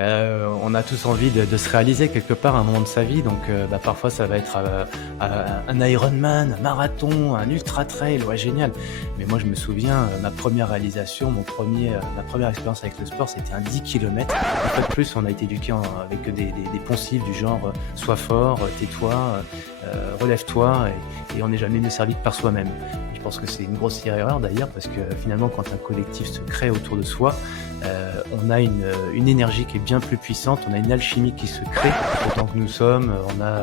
On a tous envie de se réaliser quelque part à un moment de sa vie, donc parfois ça va être, un Ironman, un marathon, un ultra trail, ouais génial. Mais moi je me souviens, ma première réalisation, ma première expérience avec le sport, c'était un 10 kilomètres. En fait, plus on a été éduqués avec des poncifs du genre, sois fort, tais-toi, relève-toi et on n'est jamais mieux servi que par soi-même. Je pense que c'est une grossière erreur d'ailleurs parce que finalement quand un collectif se crée autour de soi, on a une énergie qui est bien plus puissante, on a une alchimie qui se crée autant que nous sommes, on a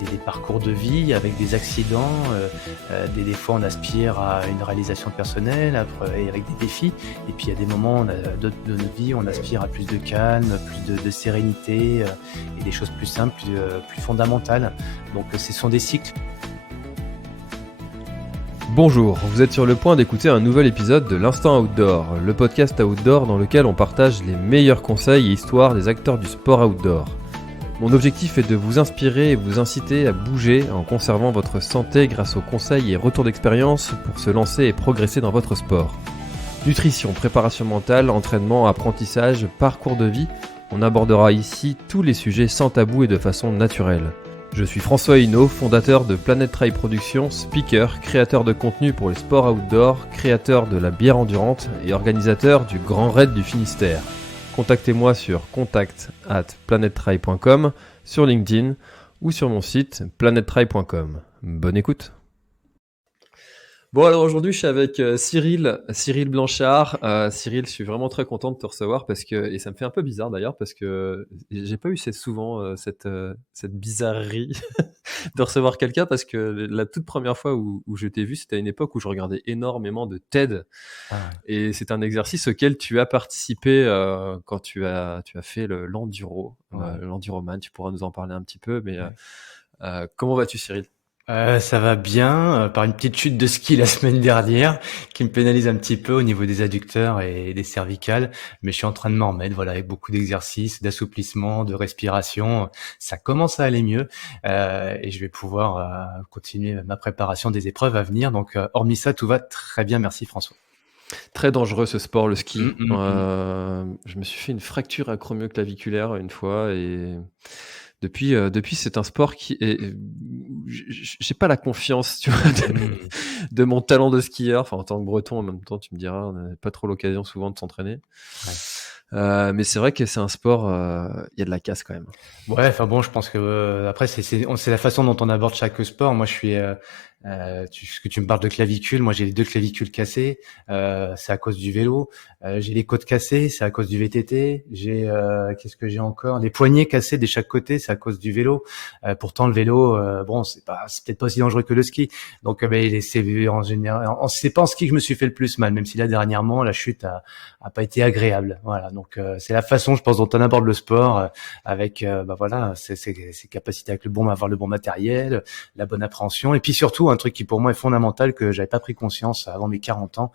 des parcours de vie avec des accidents, des fois on aspire à une réalisation personnelle après, et avec des défis, et puis il y a des moments de notre vie où on aspire à plus de calme, plus de sérénité et des choses plus simples, plus fondamentales. Donc ce sont des cycles. Bonjour, vous êtes sur le point d'écouter un nouvel épisode de l'Instant Outdoor, le podcast outdoor dans lequel on partage les meilleurs conseils et histoires des acteurs du sport outdoor. Mon objectif est de vous inspirer et vous inciter à bouger en conservant votre santé grâce aux conseils et retours d'expérience pour se lancer et progresser dans votre sport. Nutrition, préparation mentale, entraînement, apprentissage, parcours de vie, on abordera ici tous les sujets sans tabou et de façon naturelle. Je suis François Hinault, fondateur de Planet Trail Productions, speaker, créateur de contenu pour les sports outdoor, créateur de la bière endurante et organisateur du Grand Raid du Finistère. Contactez-moi sur contact@planettrail.com, sur LinkedIn ou sur mon site planettrail.com. Bonne écoute. Bon, alors aujourd'hui, je suis avec Cyril Blanchard. Cyril, je suis vraiment très content de te recevoir et ça me fait un peu bizarre d'ailleurs, parce que j'ai pas eu souvent cette bizarrerie de recevoir quelqu'un, parce que la toute première fois où je t'ai vu, c'était à une époque où je regardais énormément de TED. Ah ouais. Et c'est un exercice auquel tu as participé quand tu as fait l'enduro, Ouais. l'enduroman. Tu pourras nous en parler un petit peu, mais Ouais. comment vas-tu, Cyril? Ça va bien, par une petite chute de ski la semaine dernière qui me pénalise un petit peu au niveau des adducteurs et des cervicales, mais je suis en train de m'en remettre, voilà, avec beaucoup d'exercices, d'assouplissement, de respiration. Ça commence à aller mieux, et je vais pouvoir, continuer ma préparation des épreuves à venir, donc hormis ça, tout va très bien, merci François. Très dangereux ce sport, le ski. Mmh, mmh, mmh. Je me suis fait une fracture acromio-claviculaire une fois, et depuis c'est un sport qui est, j'ai pas la confiance, tu vois, Mmh. de mon talent de skieur. Enfin, en tant que Breton, en même temps, tu me diras, on n'a pas trop l'occasion souvent de s'entraîner. Ouais. Mais c'est vrai que c'est un sport, il y a de la casse quand même. Ouais, enfin bon, je pense que, après c'est la façon dont on aborde chaque sport. Moi, je suis, ce que tu me parles de clavicule, moi j'ai les 2 clavicules cassées, c'est à cause du vélo. J'ai les côtes cassées, c'est à cause du VTT. J'ai, qu'est-ce que j'ai encore? Les poignets cassés de chaque côté, c'est à cause du vélo. Pourtant le vélo, bon, c'est peut-être pas aussi dangereux que le ski. Donc, c'est en général, c'est pas en ski que je me suis fait le plus mal, même si là dernièrement la chute a pas été agréable. Voilà, donc c'est la façon, je pense, dont on aborde le sport, avec voilà, ses capacités avec avoir le bon matériel, la bonne appréhension, et puis surtout un truc qui pour moi est fondamental, que j'avais pas pris conscience avant mes 40 ans,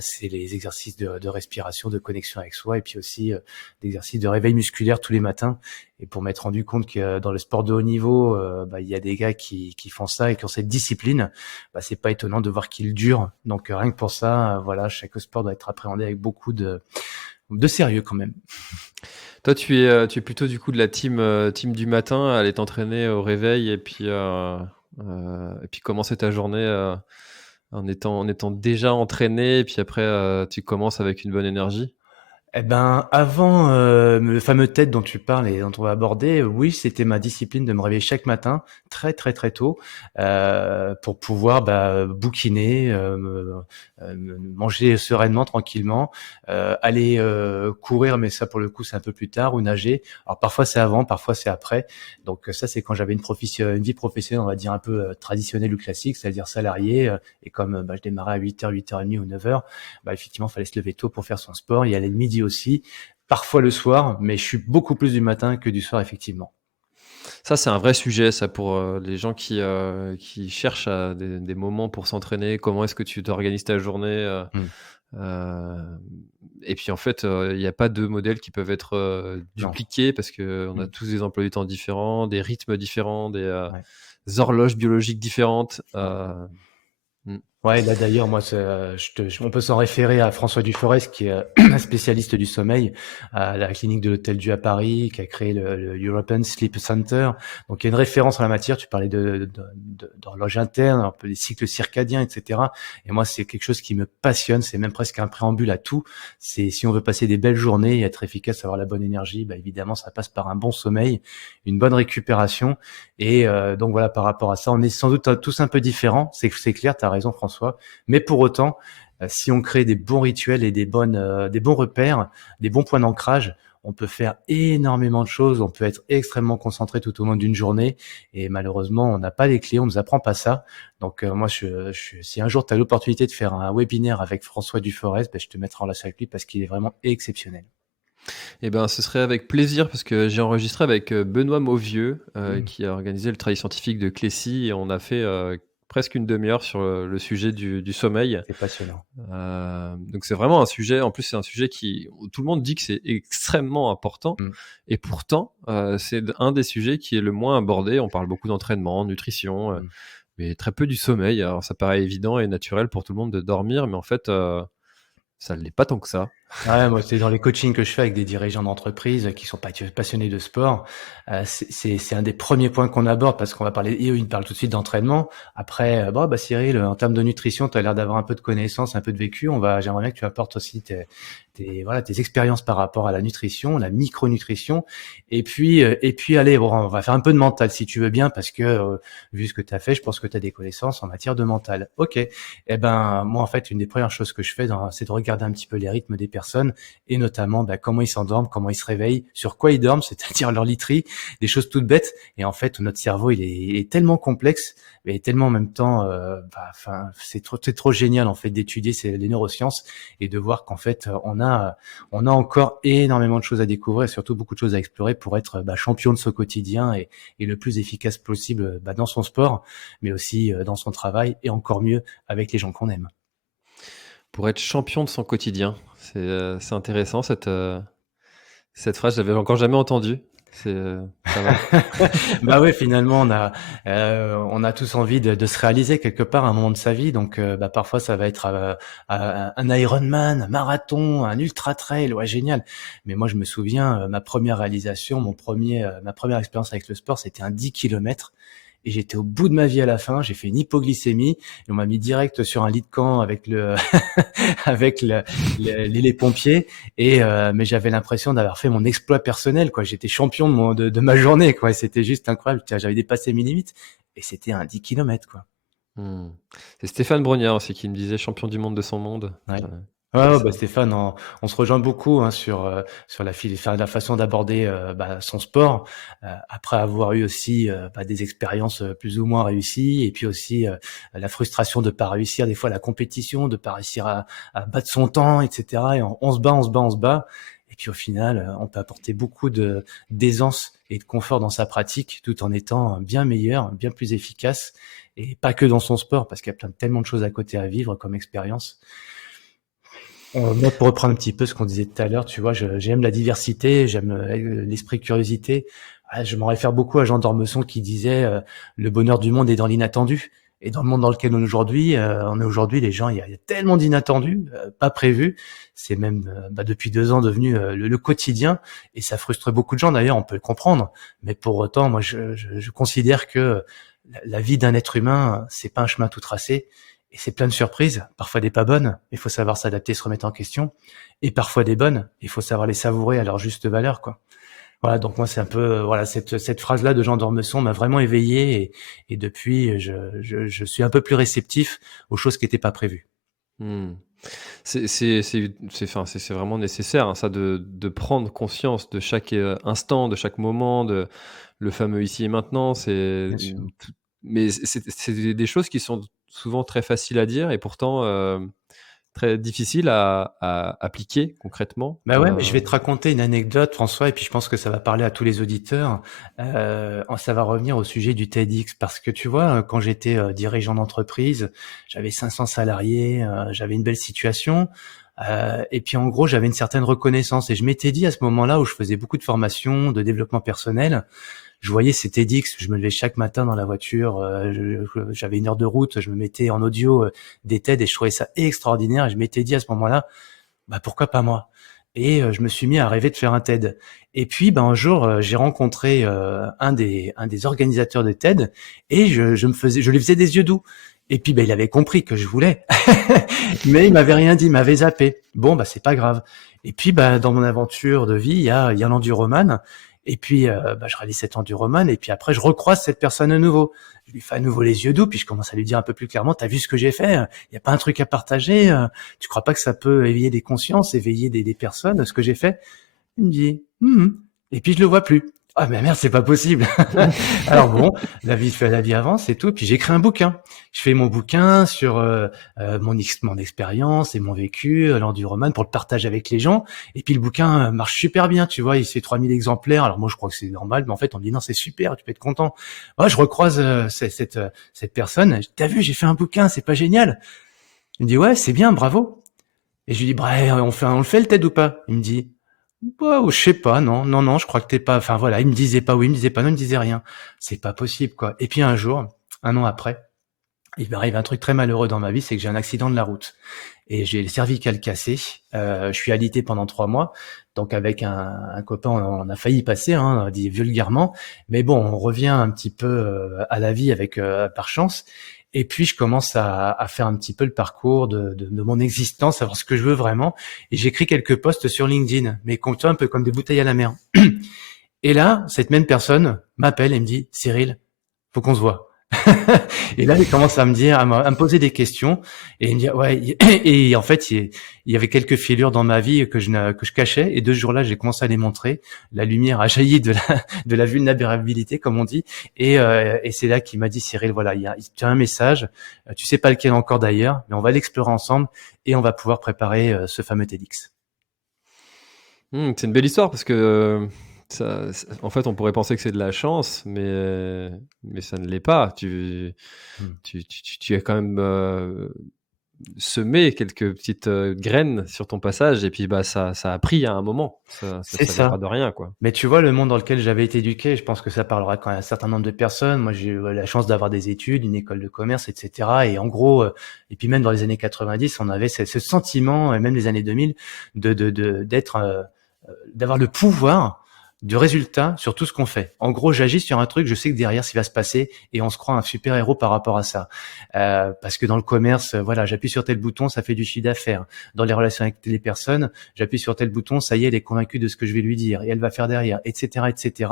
c'est les exercices de respiration, de connexion avec soi, et puis aussi d'exercices de réveil musculaire tous les matins. Et pour m'être rendu compte que dans le sport de haut niveau, il y a des gars qui font ça et qui ont cette discipline, c'est pas étonnant de voir qu'ils durent. Donc rien que pour ça, voilà, chaque sport doit être appréhendé avec beaucoup de sérieux quand même. Toi, tu es plutôt du coup de la team du matin, aller t'entraîner au réveil, et puis commencer ta journée en étant déjà entraîné, et puis après tu commences avec une bonne énergie. Eh ben, avant, le fameux TED dont tu parles et dont on va aborder, oui, c'était ma discipline de me réveiller chaque matin, très, très, très tôt, pour pouvoir, bouquiner, manger sereinement, tranquillement, aller, courir, mais ça, pour le coup, c'est un peu plus tard, ou nager. Alors parfois c'est avant, parfois c'est après. Donc ça, c'est quand j'avais une vie professionnelle, on va dire un peu, traditionnelle ou classique, c'est-à-dire salarié, et comme, je démarrais à 8h, 8h30 ou 9h, effectivement, il fallait se lever tôt pour faire son sport, y aller le midi aussi, parfois le soir, mais je suis beaucoup plus du matin que du soir, effectivement. Ça, c'est un vrai sujet, ça, pour les gens qui cherchent des moments pour s'entraîner. Comment est-ce que tu t'organises ta journée Mmh. euh, Et puis en fait, il n'y a pas deux modèles qui peuvent être Non. dupliqués, parce qu'on a Mmh. tous des emplois du temps différents, des rythmes différents, des Ouais. horloges biologiques différentes. Ouais. Mm. Ouais, là d'ailleurs, moi, on peut s'en référer à François Duforest, qui est un spécialiste du sommeil à la clinique de l'Hôtel Dieu à Paris, qui a créé le European Sleep Center. Donc, il y a une référence en la matière. Tu parlais d'horloge interne, un peu des cycles circadiens, etc. Et moi, c'est quelque chose qui me passionne. C'est même presque un préambule à tout. C'est si on veut passer des belles journées et être efficace, avoir la bonne énergie, bah, évidemment, ça passe par un bon sommeil, une bonne récupération. Et donc voilà, par rapport à ça, on est sans doute tous un peu différents. C'est clair, tu as raison François. Mais pour autant, si on crée des bons rituels et des bons repères, des bons points d'ancrage, on peut faire énormément de choses. On peut être extrêmement concentré tout au long d'une journée. Et malheureusement, on n'a pas les clés, on nous apprend pas ça. Donc moi, si un jour tu as l'opportunité de faire un webinaire avec François Duforest, ben, je te mettrai en relation avec lui parce qu'il est vraiment exceptionnel. Eh ben, ce serait avec plaisir parce que j'ai enregistré avec Benoît Mauvieux, Mmh, qui a organisé le travail scientifique de Clécy et on a fait presque une demi-heure sur le sujet du sommeil. c'est passionnant. Donc c'est vraiment un sujet, en plus c'est un sujet où tout le monde dit que c'est extrêmement important Mmh. et pourtant c'est un des sujets qui est le moins abordé. On parle beaucoup d'entraînement, nutrition, Mmh. mais très peu du sommeil. Alors ça paraît évident et naturel pour tout le monde de dormir, mais en fait ça ne l'est pas tant que ça. Ouais, moi, c'est dans les coachings que je fais avec des dirigeants d'entreprise qui sont passionnés de sport. C'est un des premiers points qu'on aborde parce qu'on va parler, et eux, ils parlent tout de suite d'entraînement. Après, bon, bah, Cyril, en termes de nutrition, tu as l'air d'avoir un peu de connaissances, un peu de vécu. J'aimerais bien que tu apportes aussi voilà, tes expériences par rapport à la nutrition, la micronutrition. Et puis, allez, bon, on va faire un peu de mental si tu veux bien parce que, vu ce que tu as fait, je pense que tu as des connaissances en matière de mental. Ok. Eh ben, moi, en fait, une des premières choses que je fais, c'est de regarder un petit peu les rythmes des personnes et notamment bah, comment ils s'endorment, comment ils se réveillent, sur quoi ils dorment, c'est-à-dire leur literie, des choses toutes bêtes. Et en fait, notre cerveau, il est tellement complexe, mais tellement en même temps, enfin, c'est trop génial en fait d'étudier les neurosciences et de voir qu'en fait, on a encore énormément de choses à découvrir et surtout beaucoup de choses à explorer pour être bah, champion de ce quotidien et le plus efficace possible bah, dans son sport, mais aussi dans son travail et encore mieux avec les gens qu'on aime. Pour être champion de son quotidien, c'est intéressant cette phrase, je l'avais encore jamais entendue. C'est pas mal. Bah ouais, finalement, on a tous envie de se réaliser quelque part à un moment de sa vie. Donc, bah, parfois, ça va être un Ironman, un marathon, un ultra trail. Ouais, génial. Mais moi, je me souviens, ma première réalisation, ma première expérience avec le sport, c'était un 10 kilomètres. Et j'étais au bout de ma vie à la fin. J'ai fait une hypoglycémie et on m'a mis direct sur un lit de camp avec avec les pompiers. Mais j'avais l'impression d'avoir fait mon exploit personnel, quoi. J'étais champion de ma journée, quoi. Et c'était juste incroyable. Tiens, j'avais dépassé mes limites et c'était un 10 kilomètres, quoi. Mmh. C'est Stéphane Brognard aussi qui me disait champion du monde de son monde. Ouais. Heu, Ouais, et ouais, ça bah, Stéphane, on se rejoint beaucoup hein, sur la façon d'aborder bah, son sport, après avoir eu aussi bah, des expériences plus ou moins réussies, et puis aussi la frustration de pas réussir, des fois la compétition, de pas réussir à battre son temps, etc. Et on se bat, on se bat, on se bat. Et puis au final, on peut apporter beaucoup d'aisance et de confort dans sa pratique, tout en étant bien meilleur, bien plus efficace, et pas que dans son sport, parce qu'il y a tellement de choses à côté à vivre comme expérience. Moi, pour reprendre un petit peu ce qu'on disait tout à l'heure, tu vois, j'aime la diversité, j'aime l'esprit curiosité. Ah, je m'en réfère beaucoup à Jean d'Ormesson qui disait le bonheur du monde est dans l'inattendu. Et dans le monde dans lequel on est aujourd'hui, les gens, il y a tellement d'inattendus, pas prévus. C'est même bah, depuis 2 ans devenu le quotidien, et ça frustre beaucoup de gens. D'ailleurs, on peut le comprendre. Mais pour autant, moi, je considère que la vie d'un être humain, c'est pas un chemin tout tracé. Et c'est plein de surprises, parfois des pas bonnes, il faut savoir s'adapter, se remettre en question, et parfois des bonnes, il faut savoir les savourer à leur juste valeur, quoi. Voilà, donc moi c'est un peu, voilà, cette phrase-là de Jean d'Ormesson m'a vraiment éveillé, et depuis je suis un peu plus réceptif aux choses qui n'étaient pas prévues. mmh. Enfin, c'est vraiment nécessaire, hein, ça de prendre conscience de chaque, instant, de chaque moment, de le fameux ici et maintenant, Bien sûr. mais c'est des choses qui sont souvent très faciles à dire et pourtant, très difficiles à appliquer concrètement. Bah ouais, mais je vais te raconter une anecdote, François, et puis je pense que ça va parler à tous les auditeurs. Ça va revenir au sujet du TEDx, parce que tu vois, quand j'étais dirigeant d'entreprise, j'avais 500 salariés, j'avais une belle situation, et puis en gros, j'avais une certaine reconnaissance. Et je m'étais dit à ce moment-là où je faisais beaucoup de formation, de développement personnel, je voyais ces TEDx, je me levais chaque matin dans la voiture, j'avais 1 heure de route, je me mettais en audio des TED et je trouvais ça extraordinaire et je m'étais dit à ce moment-là, bah pourquoi pas moi? Et je me suis mis à rêver de faire un TED. Et puis, ben un jour, j'ai rencontré un des organisateurs de TED et je lui faisais des yeux doux. Et puis, ben il avait compris que je voulais, mais il m'avait rien dit, il m'avait zappé. Bon, bah c'est pas grave. Et puis, bah dans mon aventure de vie, il y a l'enduroman. Et puis, je réalise cet enduroman. Et puis après, je recroise cette personne à nouveau. Je lui fais à nouveau les yeux doux. Puis je commence à lui dire un peu plus clairement, t'as vu ce que j'ai fait? Il y a pas un truc à partager? Tu crois pas que ça peut éveiller des consciences, éveiller des personnes, ce que j'ai fait? Il me dit, et puis je le vois plus. Ah mais merde, c'est pas possible. Alors bon, la vie avance et tout. Puis j'écris un bouquin. Je fais mon bouquin sur mon expérience et mon vécu, l'enduroman, pour le partager avec les gens. Et puis le bouquin marche super bien, tu vois. Il fait 3000 exemplaires. Alors moi je crois que c'est normal, mais en fait on me dit non, c'est super, tu peux être content. Moi je recroise cette personne. T'as vu, j'ai fait un bouquin, c'est pas génial? Il me dit ouais, c'est bien, bravo. Et je lui dis bah on le fait le TED ou pas? Il me dit bah, je sais pas, non, non, non, je crois que t'es pas. Enfin voilà, il me disait pas oui, il me disait pas non, il me disait rien. C'est pas possible, quoi. Et puis un jour, 1 an après, il m'arrive un truc très malheureux dans ma vie, c'est que j'ai un accident de la route et j'ai le cervical cassé. Je suis alité pendant 3 mois. Donc avec un copain, on a failli y passer, hein, dit vulgairement. Mais bon, on revient un petit peu à la vie avec par chance. Et puis je commence à faire un petit peu le parcours de mon existence, savoir ce que je veux vraiment. Et j'écris quelques posts sur LinkedIn, mais un peu comme des bouteilles à la mer. Et là, cette même personne m'appelle et me dit, Cyril, faut qu'on se voit. Et là, il commence à me dire, à me poser des questions et il me dit, ouais. Et en fait, il y avait quelques fêlures dans ma vie que je cachais. Et de ce jour-là, j'ai commencé à les montrer. La lumière a jailli de la vulnérabilité, comme on dit. Et c'est là qu'il m'a dit, Cyril, voilà, tu as un message. Tu sais pas lequel encore d'ailleurs, mais on va l'explorer ensemble et on va pouvoir préparer ce fameux TEDx. C'est une belle histoire parce que en fait, on pourrait penser que c'est de la chance, mais ça ne l'est pas. Hmm. Tu as quand même semé quelques petites graines sur ton passage et puis bah ça a pris à un moment. C'est Ça vient pas ça. de rien, quoi. Mais tu vois, le monde dans lequel j'avais été éduqué, je pense que ça parlera quand même à un certain nombre de personnes. Moi, j'ai eu la chance d'avoir des études, une école de commerce, etc. Et en gros, et puis même dans les années 90, on avait ce sentiment, et même les années 2000, d'avoir le pouvoir du résultat sur tout ce qu'on fait. En gros, j'agis sur un truc, je sais que derrière, ce qui va se passer, et on se croit un super héros par rapport à ça. Parce que dans le commerce, voilà, j'appuie sur tel bouton, ça fait du chiffre d'affaires. Dans les relations avec les personnes, j'appuie sur tel bouton, ça y est, elle est convaincue de ce que je vais lui dire, et elle va faire derrière, etc., etc.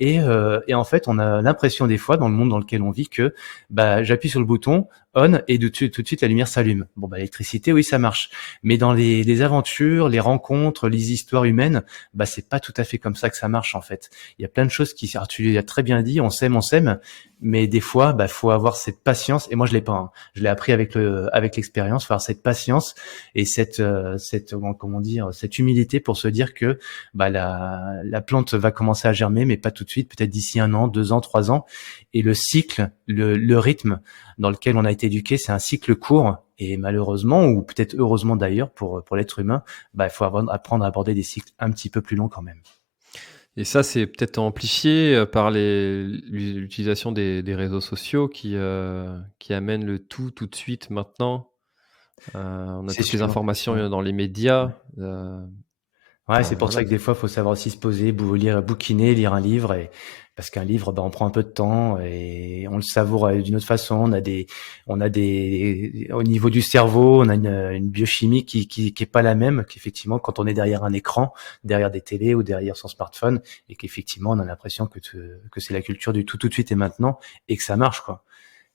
Et en fait, on a l'impression des fois, dans le monde dans lequel on vit, que bah, j'appuie sur le bouton on et tout de suite la lumière s'allume. Bon, bah, l'électricité, oui, ça marche. Mais dans les aventures, les rencontres, les histoires humaines, bah, c'est pas tout à fait comme ça que ça marche, en fait. Il y a plein de choses alors, tu l'as très bien dit, on s'aime, mais des fois, bah, faut avoir cette patience. Et moi, je l'ai pas, hein. Je l'ai appris avec l'expérience, faut avoir cette patience et comment dire, cette humilité pour se dire que, bah, la plante va commencer à germer, mais pas tout de suite, peut-être d'ici 1 an, 2 ans, 3 ans. Et le cycle, le rythme dans lequel on a été éduqué, c'est un cycle court. Et malheureusement, ou peut-être heureusement d'ailleurs pour l'être humain, bah, il faut apprendre à aborder des cycles un petit peu plus longs quand même. Et ça, c'est peut-être amplifié par l'utilisation des réseaux sociaux qui amènent le tout de suite maintenant. On a C'est toutes les sûr. informations Ouais. dans les Ouais. médias. Ouais, c'est pour ça Voilà. que des fois, il faut savoir aussi se poser, bouquiner, lire un livre, parce qu'un livre, bah, on prend un peu de temps et on le savoure d'une autre façon. Au niveau du cerveau, on a une biochimie qui est pas la même qu'effectivement quand on est derrière un écran, derrière des télés ou derrière son smartphone, et qu'effectivement, on a l'impression que c'est la culture du tout de suite et maintenant, et que ça marche, quoi.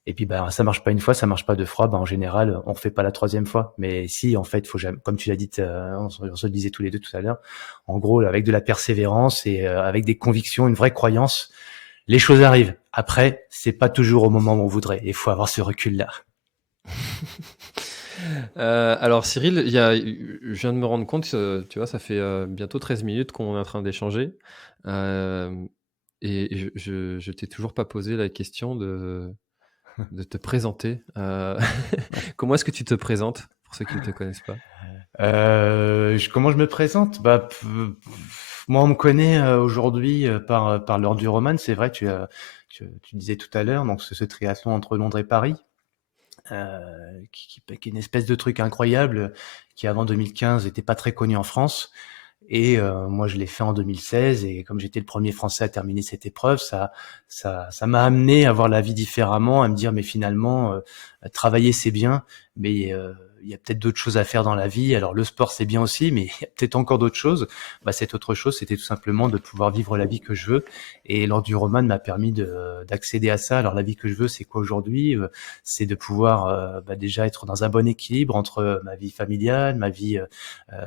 Et puis, bah, ça marche pas une fois, ça marche pas 2 fois, bah, en général, on refait pas la 3e fois. Mais si, en fait, faut jamais, comme tu l'as dit, on se le disait tous les 2 tout à l'heure, en gros, avec de la persévérance et avec des convictions, une vraie croyance, les choses arrivent. Après, c'est pas toujours au moment où on voudrait. Il faut avoir ce recul-là. Alors Cyril, je viens de me rendre compte, tu vois, ça fait bientôt 13 minutes qu'on est en train d'échanger. Et je t'ai toujours pas posé la question de te présenter. Comment est-ce que tu te présentes pour ceux qui ne te connaissent pas? Comment je me présente? Bah, Moi, on me connaît aujourd'hui par l'Enduroman, c'est vrai, tu disais tout à l'heure, donc ce triathlon entre Londres et Paris, qui est une espèce de truc incroyable, qui avant 2015 était pas très connu en France. Et moi, je l'ai fait en 2016, et comme j'étais le premier Français à terminer cette épreuve, ça m'a amené à voir la vie différemment, à me dire mais finalement, travailler c'est bien, mais il y a peut-être d'autres choses à faire dans la vie. Alors le sport c'est bien aussi, mais il y a peut-être encore d'autres choses. Bah, cette autre chose, c'était tout simplement de pouvoir vivre la vie que je veux. Et l'enduroman m'a permis d'accéder à ça. Alors la vie que je veux, c'est quoi aujourd'hui? C'est de pouvoir déjà être dans un bon équilibre entre ma vie familiale, ma vie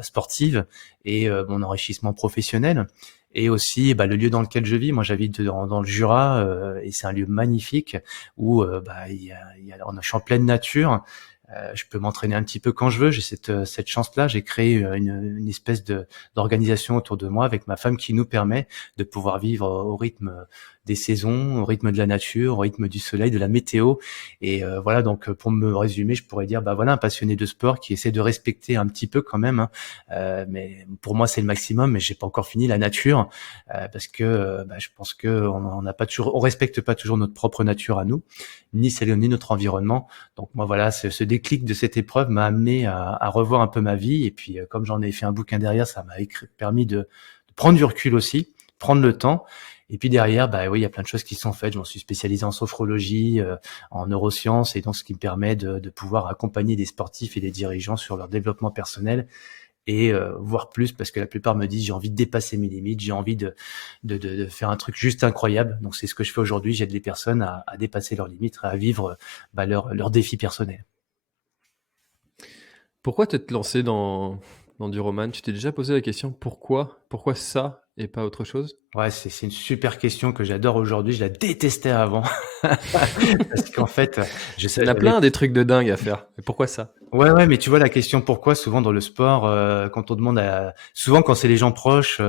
sportive et mon enrichissement professionnel. Et aussi le lieu dans lequel je vis. Moi, j'habite dans le Jura, et c'est un lieu magnifique où je suis en pleine nature. Je peux m'entraîner un petit peu quand je veux. J'ai cette chance-là. J'ai créé une espèce d'organisation autour de moi avec ma femme qui nous permet de pouvoir vivre au rythme des saisons, au rythme de la nature, au rythme du soleil, de la météo. Et voilà, donc pour me résumer, je pourrais dire, voilà, un passionné de sport qui essaie de respecter un petit peu quand même, hein. Mais pour moi, c'est le maximum, mais j'ai pas encore fini la nature, parce que je pense que on n'a pas toujours, on respecte pas toujours notre propre nature à nous, ni celle ni notre environnement. Donc moi, voilà, ce déclic de cette épreuve m'a amené à revoir un peu ma vie. Et puis, comme j'en ai fait un bouquin derrière, ça m'a permis de prendre du recul aussi, prendre le temps. Et puis derrière, oui, il y a plein de choses qui sont faites. Je m'en suis spécialisé en sophrologie, en neurosciences, et donc ce qui me permet de pouvoir accompagner des sportifs et des dirigeants sur leur développement personnel, et voire plus, parce que la plupart me disent j'ai envie de dépasser mes limites, j'ai envie de faire un truc juste incroyable. Donc c'est ce que je fais aujourd'hui. J'aide les personnes à dépasser leurs limites, à vivre leurs défis personnels. Pourquoi t'être lancé dans du roman? Tu t'es déjà posé la question pourquoi ça et pas autre chose? Ouais, c'est une super question que j'adore aujourd'hui. Je la détestais avant parce qu'en fait, je Il sais, y en a j'avais. plein des trucs de dingue à faire. Mais pourquoi ça? Ouais, mais tu vois la question pourquoi, souvent dans le sport, quand on demande souvent quand c'est les gens proches,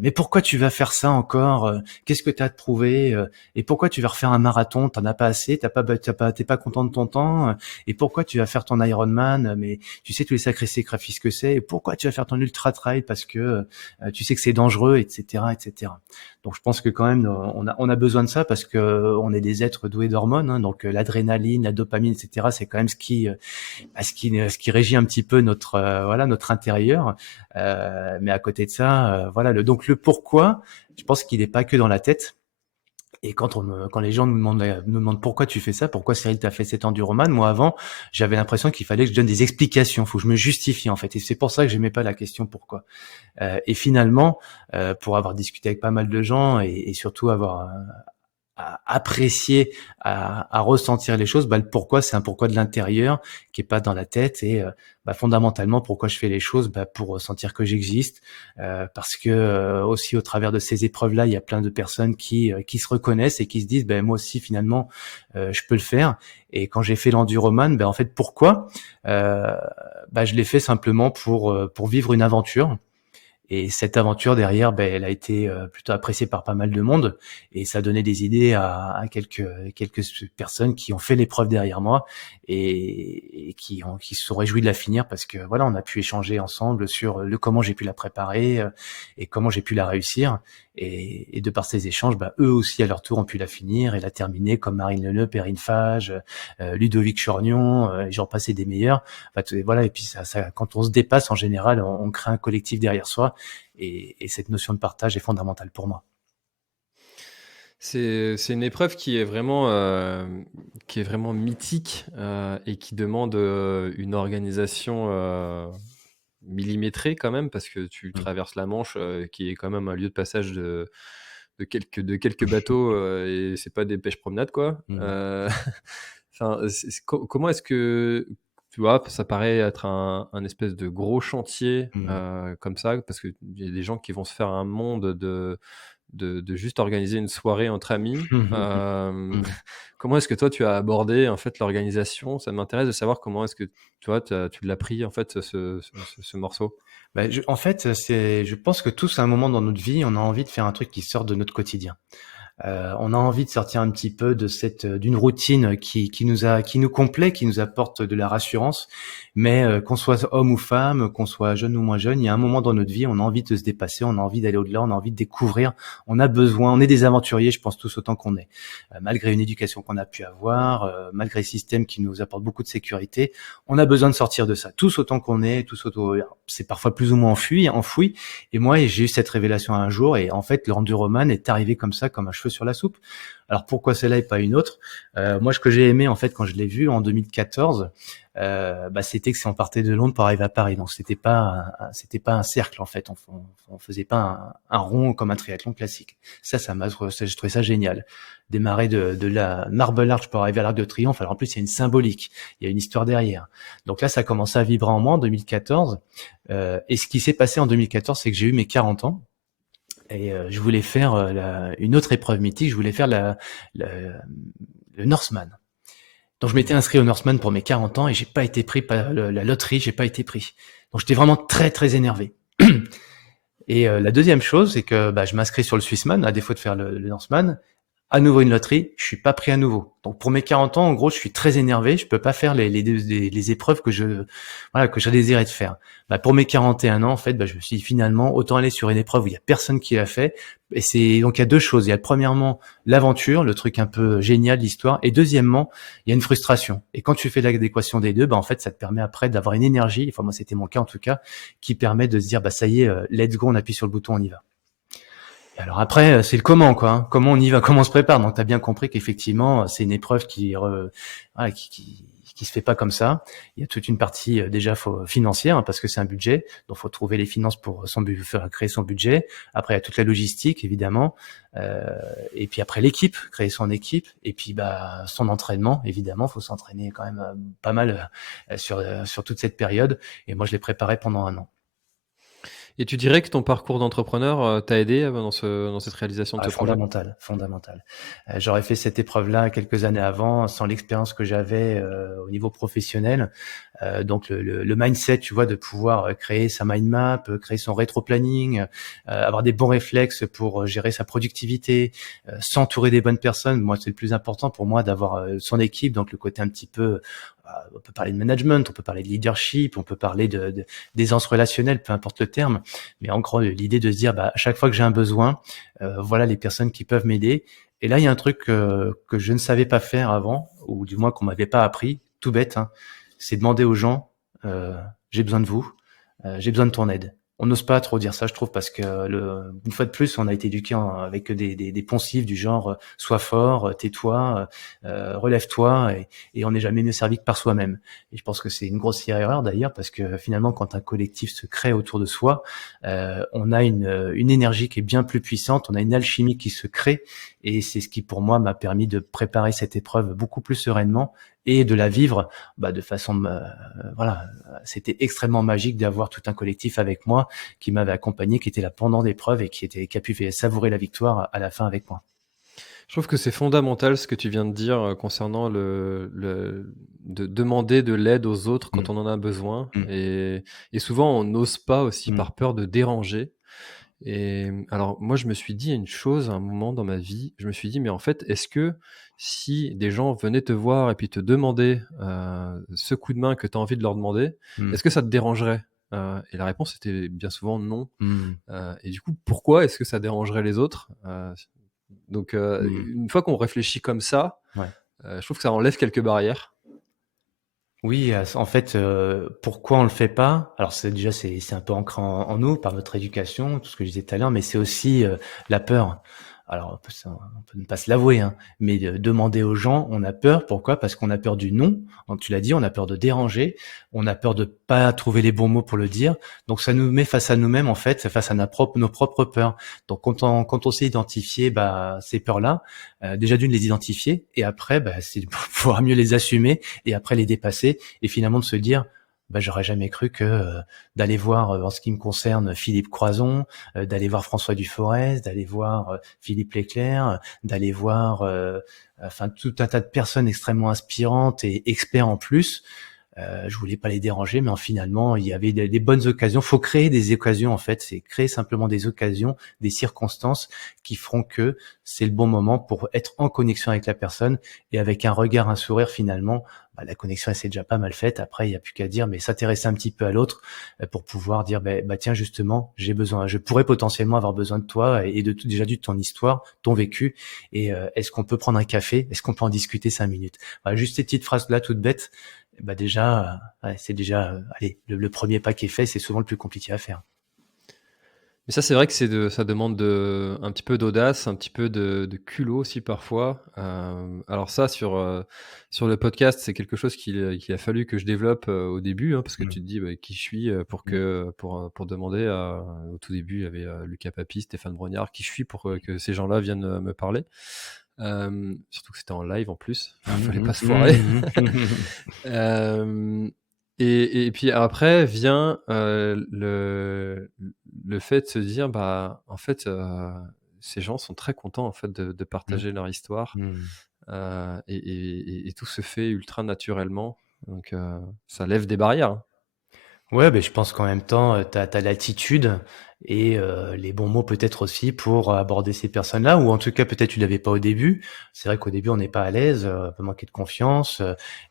mais pourquoi tu vas faire ça encore? Qu'est-ce que tu as à te prouver? Et pourquoi tu vas refaire un marathon? T'en as pas assez? T'es pas content de ton temps? Et pourquoi tu vas faire ton Ironman? Mais tu sais tous les sacrifices que c'est. Et pourquoi tu vas faire ton ultra trail? Parce que tu sais que c'est dangereux, etc., etc. Donc je pense que quand même on a besoin de ça, parce que on est des êtres doués d'hormones, hein. Donc l'adrénaline, la dopamine, etc., c'est quand même ce qui régit un petit peu notre intérieur. Mais à côté de ça, voilà, donc le pourquoi, je pense qu'il n'est pas que dans la tête. Et quand les gens nous demandent pourquoi tu fais ça, pourquoi Cyril t'as fait cet enduroman, moi avant, j'avais l'impression qu'il fallait que je donne des explications, faut que je me justifie en fait. Et c'est pour ça que j'aimais pas la question pourquoi. Et finalement, pour avoir discuté avec pas mal de gens, et surtout avoir à apprécier, à ressentir les choses, le pourquoi, c'est un pourquoi de l'intérieur qui est pas dans la tête. Et fondamentalement, pourquoi je fais les choses, pour sentir que j'existe, parce que aussi au travers de ces épreuves-là, il y a plein de personnes qui se reconnaissent et qui se disent moi aussi finalement je peux le faire. Et quand j'ai fait l'enduroman, en fait pourquoi, je l'ai fait simplement pour vivre une aventure. Et cette aventure derrière, elle a été plutôt appréciée par pas mal de monde, et ça a donné des idées à quelques personnes qui ont fait l'épreuve derrière moi, et qui se sont réjouis de la finir, parce que voilà, on a pu échanger ensemble sur le comment j'ai pu la préparer, et comment j'ai pu la réussir. Et de par ces échanges, eux aussi à leur tour ont pu la finir et la terminer, comme Marine Leneu, Perrine Fage, Ludovic Chorgnon, et j'en passais des meilleurs. Voilà, et puis quand on se dépasse, en général, on crée un collectif derrière soi, et cette notion de partage est fondamentale pour moi. C'est une épreuve qui est vraiment mythique et qui demande une organisation millimétrée quand même, parce que tu Mm. traverses la Manche, qui est quand même un lieu de passage de quelques bateaux, et c'est pas des pêches-promenades, quoi. Mm. Enfin, comment est-ce que, tu vois, ça paraît être un espèce de gros chantier Mm. comme ça, parce qu'il y a des gens qui vont se faire un monde de juste organiser une soirée entre amis. Mm. Comment est-ce que toi tu as abordé en fait l'organisation? Ça m'intéresse de savoir comment est-ce que toi tu l'as pris en fait ce morceau. En fait, je pense que tous à un moment dans notre vie, on a envie de faire un truc qui sort de notre quotidien. On a envie de sortir un petit peu de d'une routine qui nous complaît, qui nous apporte de la rassurance. Mais qu'on soit homme ou femme, qu'on soit jeune ou moins jeune, il y a un moment dans notre vie, on a envie de se dépasser, on a envie d'aller au-delà, on a envie de découvrir. On est des aventuriers, je pense tous autant qu'on est. Malgré une éducation qu'on a pu avoir, malgré le système qui nous apporte beaucoup de sécurité, on a besoin de sortir de ça. Tous autant qu'on est, c'est parfois plus ou moins enfoui. Et moi, j'ai eu cette révélation un jour, et en fait, le Enduroman est arrivé comme ça, comme un cheveu sur la soupe. Alors pourquoi celle-là et pas une autre? Moi, ce que j'ai aimé en fait quand je l'ai vu en 2014, c'était que si on partait de Londres pour arriver à Paris, donc c'était pas un cercle en fait, on faisait pas un rond comme un triathlon classique. Je trouvais ça génial. Démarrer de la Marble Arch pour arriver à l'Arc de Triomphe. Alors en plus, il y a une symbolique, il y a une histoire derrière. Donc là, ça a commencé à vibrer en moi en 2014. Et ce qui s'est passé en 2014, c'est que j'ai eu mes 40 ans. Et je voulais faire une autre épreuve mythique, je voulais faire le Norseman. Donc je m'étais inscrit au Norseman pour mes 40 ans et j'ai pas été pris par la loterie, j'ai pas été pris. Donc j'étais vraiment très très énervé. Et la deuxième chose, c'est que je m'inscris sur le Swissman, à défaut de faire le Norseman. À nouveau une loterie, je suis pas pris à nouveau. Donc pour mes 40 ans, en gros, je suis très énervé, je peux pas faire les épreuves que je désirais de faire. Pour mes 41 ans, en fait, je me suis dit finalement autant aller sur une épreuve où il y a personne qui l'a fait. Et donc il y a deux choses. Il y a premièrement l'aventure, le truc un peu génial de l'histoire, et deuxièmement, il y a une frustration. Et quand tu fais l'adéquation des deux, en fait, ça te permet après d'avoir une énergie. Enfin moi, c'était mon cas en tout cas, qui permet de se dire ça y est, let's go, on appuie sur le bouton, on y va. Et alors après, c'est le comment, quoi. Hein. Comment on y va, comment on se prépare. Donc, tu as bien compris qu'effectivement, c'est une épreuve qui se fait pas comme ça. Il y a toute une partie déjà financière, hein, parce que c'est un budget. Donc, faut trouver les finances pour créer son budget. Après, il y a toute la logistique, évidemment. Et puis après, l'équipe, créer son équipe. Et puis, son entraînement, évidemment. Faut s'entraîner quand même pas mal sur toute cette période. Et moi, je l'ai préparé pendant un an. Et tu dirais que ton parcours d'entrepreneur t'a aidé dans cette réalisation de ce projet? Fondamental. J'aurais fait cette épreuve-là quelques années avant, sans l'expérience que j'avais au niveau professionnel. Donc le mindset, tu vois, de pouvoir créer sa mind map, créer son rétro-planning, avoir des bons réflexes pour gérer sa productivité, s'entourer des bonnes personnes. Moi, c'est le plus important pour moi d'avoir son équipe, donc le côté un petit peu... on peut parler de management, on peut parler de leadership, on peut parler d'aisance relationnelle, peu importe le terme. Mais en gros, l'idée de se dire, à chaque fois que j'ai un besoin, voilà les personnes qui peuvent m'aider. Et là, il y a un truc que je ne savais pas faire avant, ou du moins qu'on m'avait pas appris, tout bête, hein, c'est demander aux gens, j'ai besoin de vous, j'ai besoin de ton aide. On n'ose pas trop dire ça, je trouve, parce que une fois de plus, on a été éduqué avec des poncifs du genre sois fort, tais-toi, relève-toi, et on n'est jamais mieux servi que par soi-même. Et je pense que c'est une grossière erreur d'ailleurs, parce que finalement, quand un collectif se crée autour de soi, on a une énergie qui est bien plus puissante, on a une alchimie qui se crée, et c'est ce qui pour moi m'a permis de préparer cette épreuve beaucoup plus sereinement et de la vivre de façon voilà, c'était extrêmement magique d'avoir tout un collectif avec moi qui m'avait accompagné, qui était là pendant l'épreuve et qui a pu savourer la victoire à la fin avec moi. Je trouve que c'est fondamental ce que tu viens de dire concernant de demander de l'aide aux autres quand on en a besoin. Et souvent, on n'ose pas aussi par peur de déranger. Et alors, moi, je me suis dit une chose à un moment dans ma vie. Je me suis dit, mais en fait, est-ce que si des gens venaient te voir et puis te demander ce coup de main que tu as envie de leur demander, est-ce que ça te dérangerait? Et la réponse était bien souvent non. Et du coup, pourquoi est-ce que ça dérangerait les autres? Donc, une fois qu'on réfléchit comme ça, je trouve que ça enlève quelques barrières. Oui, en fait, pourquoi on le fait pas? Alors c'est un peu ancré en nous par notre éducation, tout ce que je disais tout à l'heure, mais c'est aussi la peur. Alors on peut ne pas se l'avouer, hein, mais demander aux gens, on a peur. Pourquoi? Parce qu'on a peur du non. Donc tu l'as dit, on a peur de déranger, on a peur de pas trouver les bons mots pour le dire. Donc ça nous met face à nous-mêmes en fait, face à nos propres peurs. Donc quand on sait identifier ces peurs-là, déjà d'une les identifier, et après c'est de pouvoir mieux les assumer et après les dépasser, et finalement de se dire j'aurais jamais cru que d'aller voir en ce qui me concerne Philippe Croizon, d'aller voir François Duforest, d'aller voir Philippe Leclerc, d'aller voir tout un tas de personnes extrêmement inspirantes et experts en plus, Je voulais pas les déranger, mais finalement, il y avait des bonnes occasions. Faut créer des occasions, en fait. C'est créer simplement des occasions, des circonstances qui feront que c'est le bon moment pour être en connexion avec la personne et avec un regard, un sourire, finalement, la connexion, elle s'est déjà pas mal faite. Après, il y a plus qu'à dire, mais s'intéresser un petit peu à l'autre pour pouvoir dire, tiens, justement, je pourrais potentiellement avoir besoin de toi et déjà de ton histoire, ton vécu. Et est-ce qu'on peut prendre un café? Est-ce qu'on peut en discuter 5 minutes? Voilà, juste ces petites phrases-là, toutes bêtes. Déjà, ouais, c'est déjà, allez, le premier pas qui est fait, c'est souvent le plus compliqué à faire. Mais ça, c'est vrai que ça demande un petit peu d'audace, un petit peu de culot aussi parfois. Alors ça, sur le podcast, c'est quelque chose qu'il a fallu que je développe au début, hein, parce que tu te dis qui je suis pour demander au tout début, il y avait Lucas Papi, Stéphane Brognard, qui je suis pour que ces gens-là viennent me parler. Surtout que c'était en live en plus, fallait pas se foirer. Et puis après vient le fait de se dire en fait ces gens sont très contents en fait de partager leur histoire et tout se fait ultra naturellement, donc ça lève des barrières, hein. Ouais, je pense qu'en même temps, tu as l'attitude et les bons mots peut-être aussi pour aborder ces personnes-là ou en tout cas peut-être tu l'avais pas au début. C'est vrai qu'au début on n'est pas à l'aise, on peut manquer de confiance,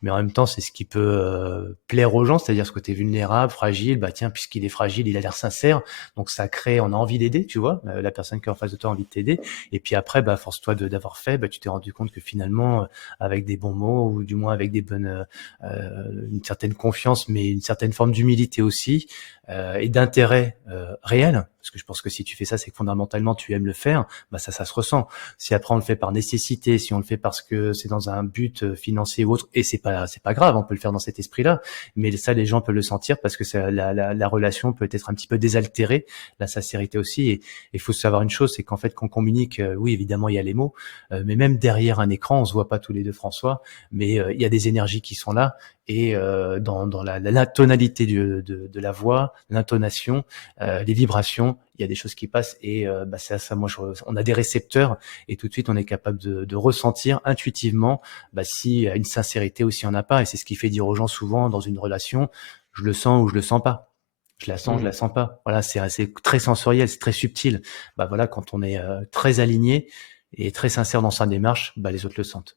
mais en même temps c'est ce qui peut plaire aux gens, c'est-à-dire ce côté vulnérable, fragile. Tiens, puisqu'il est fragile, il a l'air sincère, donc ça crée, on a envie d'aider, tu vois? La personne qui est en face de toi a envie de t'aider et puis après, force-toi d'avoir fait, tu t'es rendu compte que finalement, avec des bons mots ou du moins avec des bonnes, une certaine confiance, mais une certaine forme d'humilité aussi et d'intérêt réel. Parce que je pense que si tu fais ça, c'est que fondamentalement tu aimes le faire. Ça se ressent. Si après on le fait par nécessité, si on le fait parce que c'est dans un but financier ou autre, et c'est pas grave, on peut le faire dans cet esprit-là. Mais ça, les gens peuvent le sentir parce que la relation peut être un petit peu désaltérée, la sincérité aussi. Et il faut savoir une chose, c'est qu'en fait, qu'on communique, oui, évidemment, il y a les mots, mais même derrière un écran, on se voit pas tous les deux, François, mais il y a des énergies qui sont là et dans la tonalité de la voix, l'intonation, les vibrations, il y a des choses qui passent et c'est à ça. Moi, on a des récepteurs et tout de suite, on est capable de ressentir intuitivement s'il y a une sincérité ou s'il n'y en a pas. Et c'est ce qui fait dire aux gens souvent dans une relation, je le sens ou je le sens pas. Je la sens, je la sens pas. Voilà, c'est très sensoriel, c'est très subtil. Voilà, quand on est très aligné et très sincère dans sa démarche, les autres le sentent.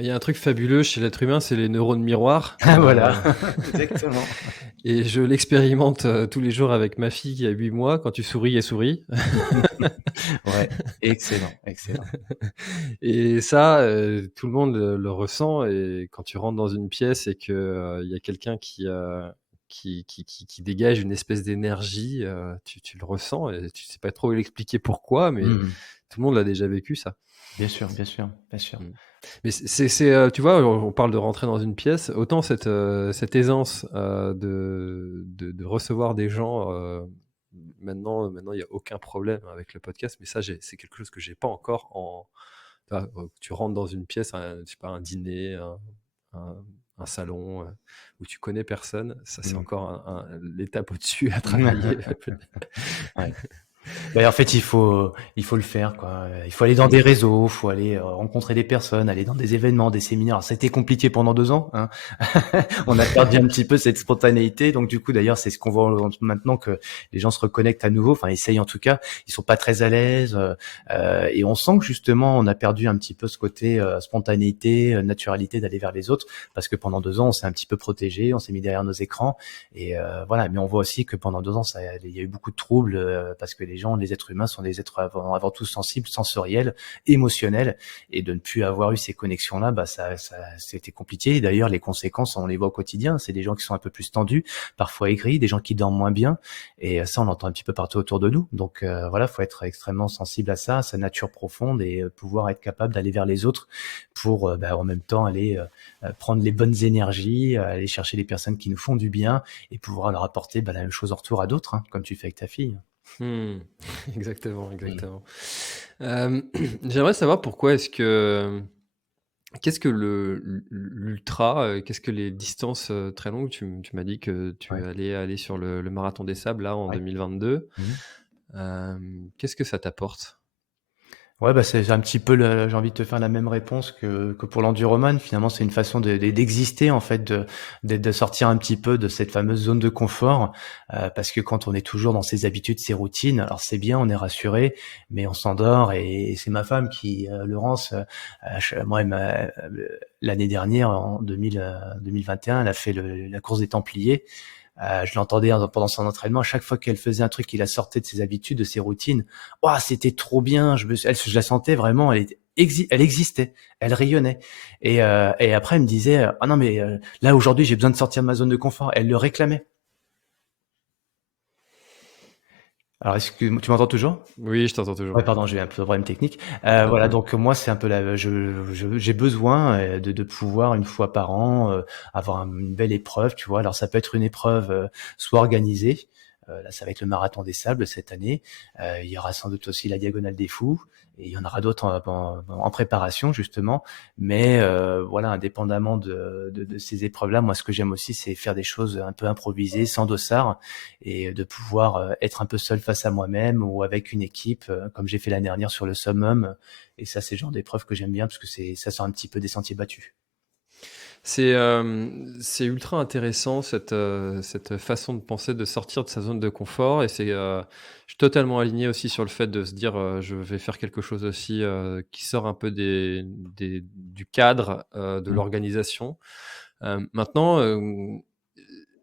Il y a un truc fabuleux chez l'être humain, c'est les neurones miroirs. Voilà, exactement. Et je l'expérimente tous les jours avec ma fille qui a 8 mois. Quand tu souris, elle sourit. Ouais, excellent, excellent. Et ça, tout le monde le ressent. Et quand tu rentres dans une pièce et que il y a quelqu'un qui dégage une espèce d'énergie, tu le ressens et tu sais pas trop l'expliquer pourquoi, mais tout le monde l'a déjà vécu, ça. Bien sûr, bien sûr, bien sûr. Mais c'est tu vois, on parle de rentrer dans une pièce, autant cette aisance de recevoir des gens, maintenant il y a aucun problème avec le podcast, mais ça c'est quelque chose que j'ai pas encore tu rentres dans une pièce, je sais pas, un dîner, un salon, où tu connais personne, ça c'est encore l'étape au-dessus à travailler. Ouais. En fait, il faut le faire, quoi. Il faut aller dans des réseaux, il faut aller rencontrer des personnes, aller dans des événements, des séminaires. Alors, ça a été compliqué pendant 2 ans, hein. On a perdu un petit peu cette spontanéité. Donc, du coup, d'ailleurs, c'est ce qu'on voit maintenant que les gens se reconnectent à nouveau. Enfin, essayent en tout cas. Ils sont pas très à l'aise. Et on sent que justement, on a perdu un petit peu ce côté spontanéité, naturalité d'aller vers les autres. Parce que pendant 2 ans, on s'est un petit peu protégé, on s'est mis derrière nos écrans. Et voilà. Mais on voit aussi que pendant 2 ans, il y a eu beaucoup de troubles parce que les êtres humains sont des êtres avant tout sensibles, sensoriels, émotionnels, et de ne plus avoir eu ces connexions-là, c'était compliqué. Et d'ailleurs, les conséquences, on les voit au quotidien. C'est des gens qui sont un peu plus tendus, parfois aigris, des gens qui dorment moins bien, et ça, on l'entend un petit peu partout autour de nous. Donc voilà, faut être extrêmement sensible à ça, à sa nature profonde, et pouvoir être capable d'aller vers les autres pour en même temps aller prendre les bonnes énergies, aller chercher les personnes qui nous font du bien et pouvoir leur apporter la même chose en retour à d'autres, hein, comme tu fais avec ta fille. Exactement. J'aimerais savoir pourquoi qu'est-ce que l'ultra, qu'est-ce que les distances très longues, tu m'as dit que tu allais aller sur le marathon des sables là en 2022. Qu'est-ce que ça t'apporte? Ouais, bah, c'est un petit peu j'ai envie de te faire la même réponse que pour l'enduroman. Finalement, c'est une façon d'exister, en fait, de sortir un petit peu de cette fameuse zone de confort, parce que quand on est toujours dans ses habitudes, ses routines, alors c'est bien, on est rassuré, mais on s'endort et c'est ma femme qui, Laurence, moi, l'année dernière, en 2021, elle a fait la course des Templiers. Je l'entendais pendant son entraînement, à chaque fois qu'elle faisait un truc qui la sortait de ses habitudes, de ses routines, ouah, c'était trop bien. Je la sentais vraiment, elle existait, elle rayonnait. Et après, elle me disait, ah non mais là aujourd'hui, j'ai besoin de sortir de ma zone de confort. Elle le réclamait. Alors, est-ce que tu m'entends toujours? Oui, je t'entends toujours. Ouais, pardon, j'ai eu un peu de problème technique. Pas de Voilà, problème. donc moi, c'est un peu j'ai besoin de pouvoir une fois par an avoir une belle épreuve, tu vois. Alors ça peut être une épreuve soit organisée. Là, ça va être le marathon des sables cette année. Il y aura sans doute aussi la diagonale des fous et il y en aura d'autres en préparation justement. Mais voilà, indépendamment de ces épreuves-là, moi, ce que j'aime aussi, c'est faire des choses un peu improvisées, sans dossard, et de pouvoir être un peu seul face à moi-même ou avec une équipe, comme j'ai fait l'année dernière sur le summum. Et ça, c'est le genre d'épreuve que j'aime bien parce que ça sort un petit peu des sentiers battus. C'est ultra intéressant cette façon de penser, de sortir de sa zone de confort et je suis totalement aligné aussi sur le fait de se dire, «Je vais faire quelque chose aussi, qui sort un peu du cadre, de Mmh. l'organisation». Maintenant,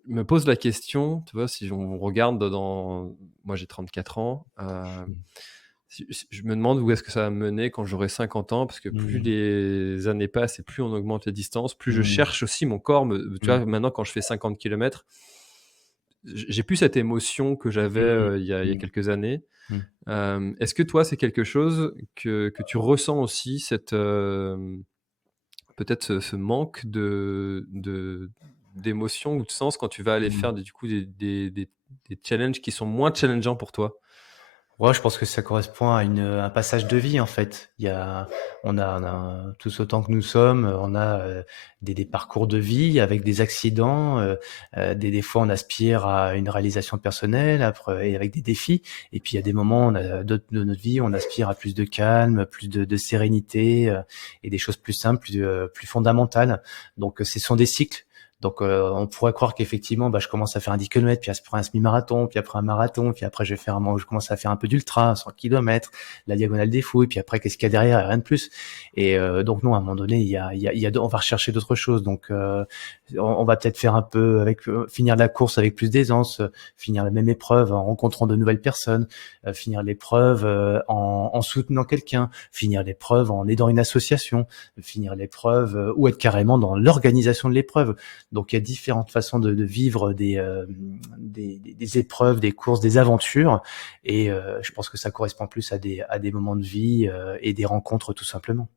me pose la question, tu vois, si on regarde dans moi j'ai 34 ans, Mmh. je me demande où est-ce que ça va me mener quand j'aurai 50 ans, parce que plus Mmh. les années passent et plus on augmente les distances, plus je Mmh. cherche aussi mon corps. Tu Mmh. vois, maintenant, quand je fais 50 kilomètres, j'ai plus cette émotion que j'avais Mmh. il y a Mmh. quelques années. Mmh. Est-ce que toi, c'est quelque chose que tu ressens aussi, peut-être ce manque d'émotion ou de sens quand tu vas aller Mmh. faire du coup des challenges qui sont moins challengeants pour toi? Ouais, je pense que ça correspond à un passage de vie, en fait. On a tous autant que nous sommes, on a des parcours de vie avec des accidents. Des fois, on aspire à une réalisation personnelle, après, et avec des défis. Et puis, il y a des moments, d'autres de notre vie, on aspire à plus de calme, plus de sérénité et des choses plus simples, plus fondamentales. Donc, ce sont des cycles. Donc, on pourrait croire qu'effectivement, je commence à faire un 10 kilomètres, puis après un semi-marathon, puis après un marathon, puis après je commence à faire un peu d'ultra, 100 kilomètres, la diagonale des fous, et puis après qu'est-ce qu'il y a derrière? Rien de plus. Et donc non, à un moment donné, on va rechercher d'autres choses. Donc, on va peut-être faire un peu finir la course avec plus d'aisance, finir la même épreuve en rencontrant de nouvelles personnes, finir l'épreuve en soutenant quelqu'un, finir l'épreuve en aidant une association, finir l'épreuve ou être carrément dans l'organisation de l'épreuve. Donc il y a différentes façons de vivre des épreuves, des courses, des aventures, et je pense que ça correspond plus à des moments de vie et des rencontres tout simplement.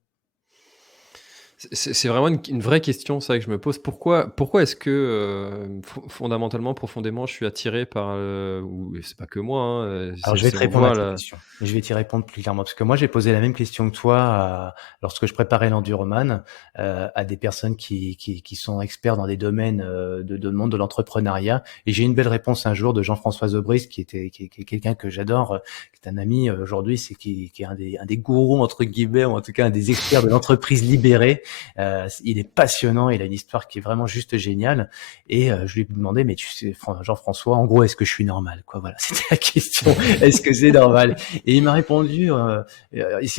C'est vraiment une vraie question, ça, que je me pose. Pourquoi est-ce que, fondamentalement, profondément, je suis attiré par, ou et c'est pas que moi, hein, Alors, je vais te on répondre à voit cette là. question, mais je vais t'y répondre plus clairement parce que moi, j'ai posé la même question que toi lorsque je préparais l'enduroman à des personnes qui sont experts dans des domaines de monde de l'entrepreneuriat, et j'ai eu une belle réponse un jour de Jean-François Zobris qui est quelqu'un que j'adore, qui est un ami aujourd'hui, qui est un des gourous entre guillemets, ou en tout cas un des experts de l'entreprise libérée. Il est passionnant, il a une histoire qui est vraiment juste géniale, et je lui ai demandé, mais tu sais, Jean-François, en gros, est-ce que je suis normal, quoi, voilà, c'était la question. Est-ce que c'est normal? Et il m'a répondu,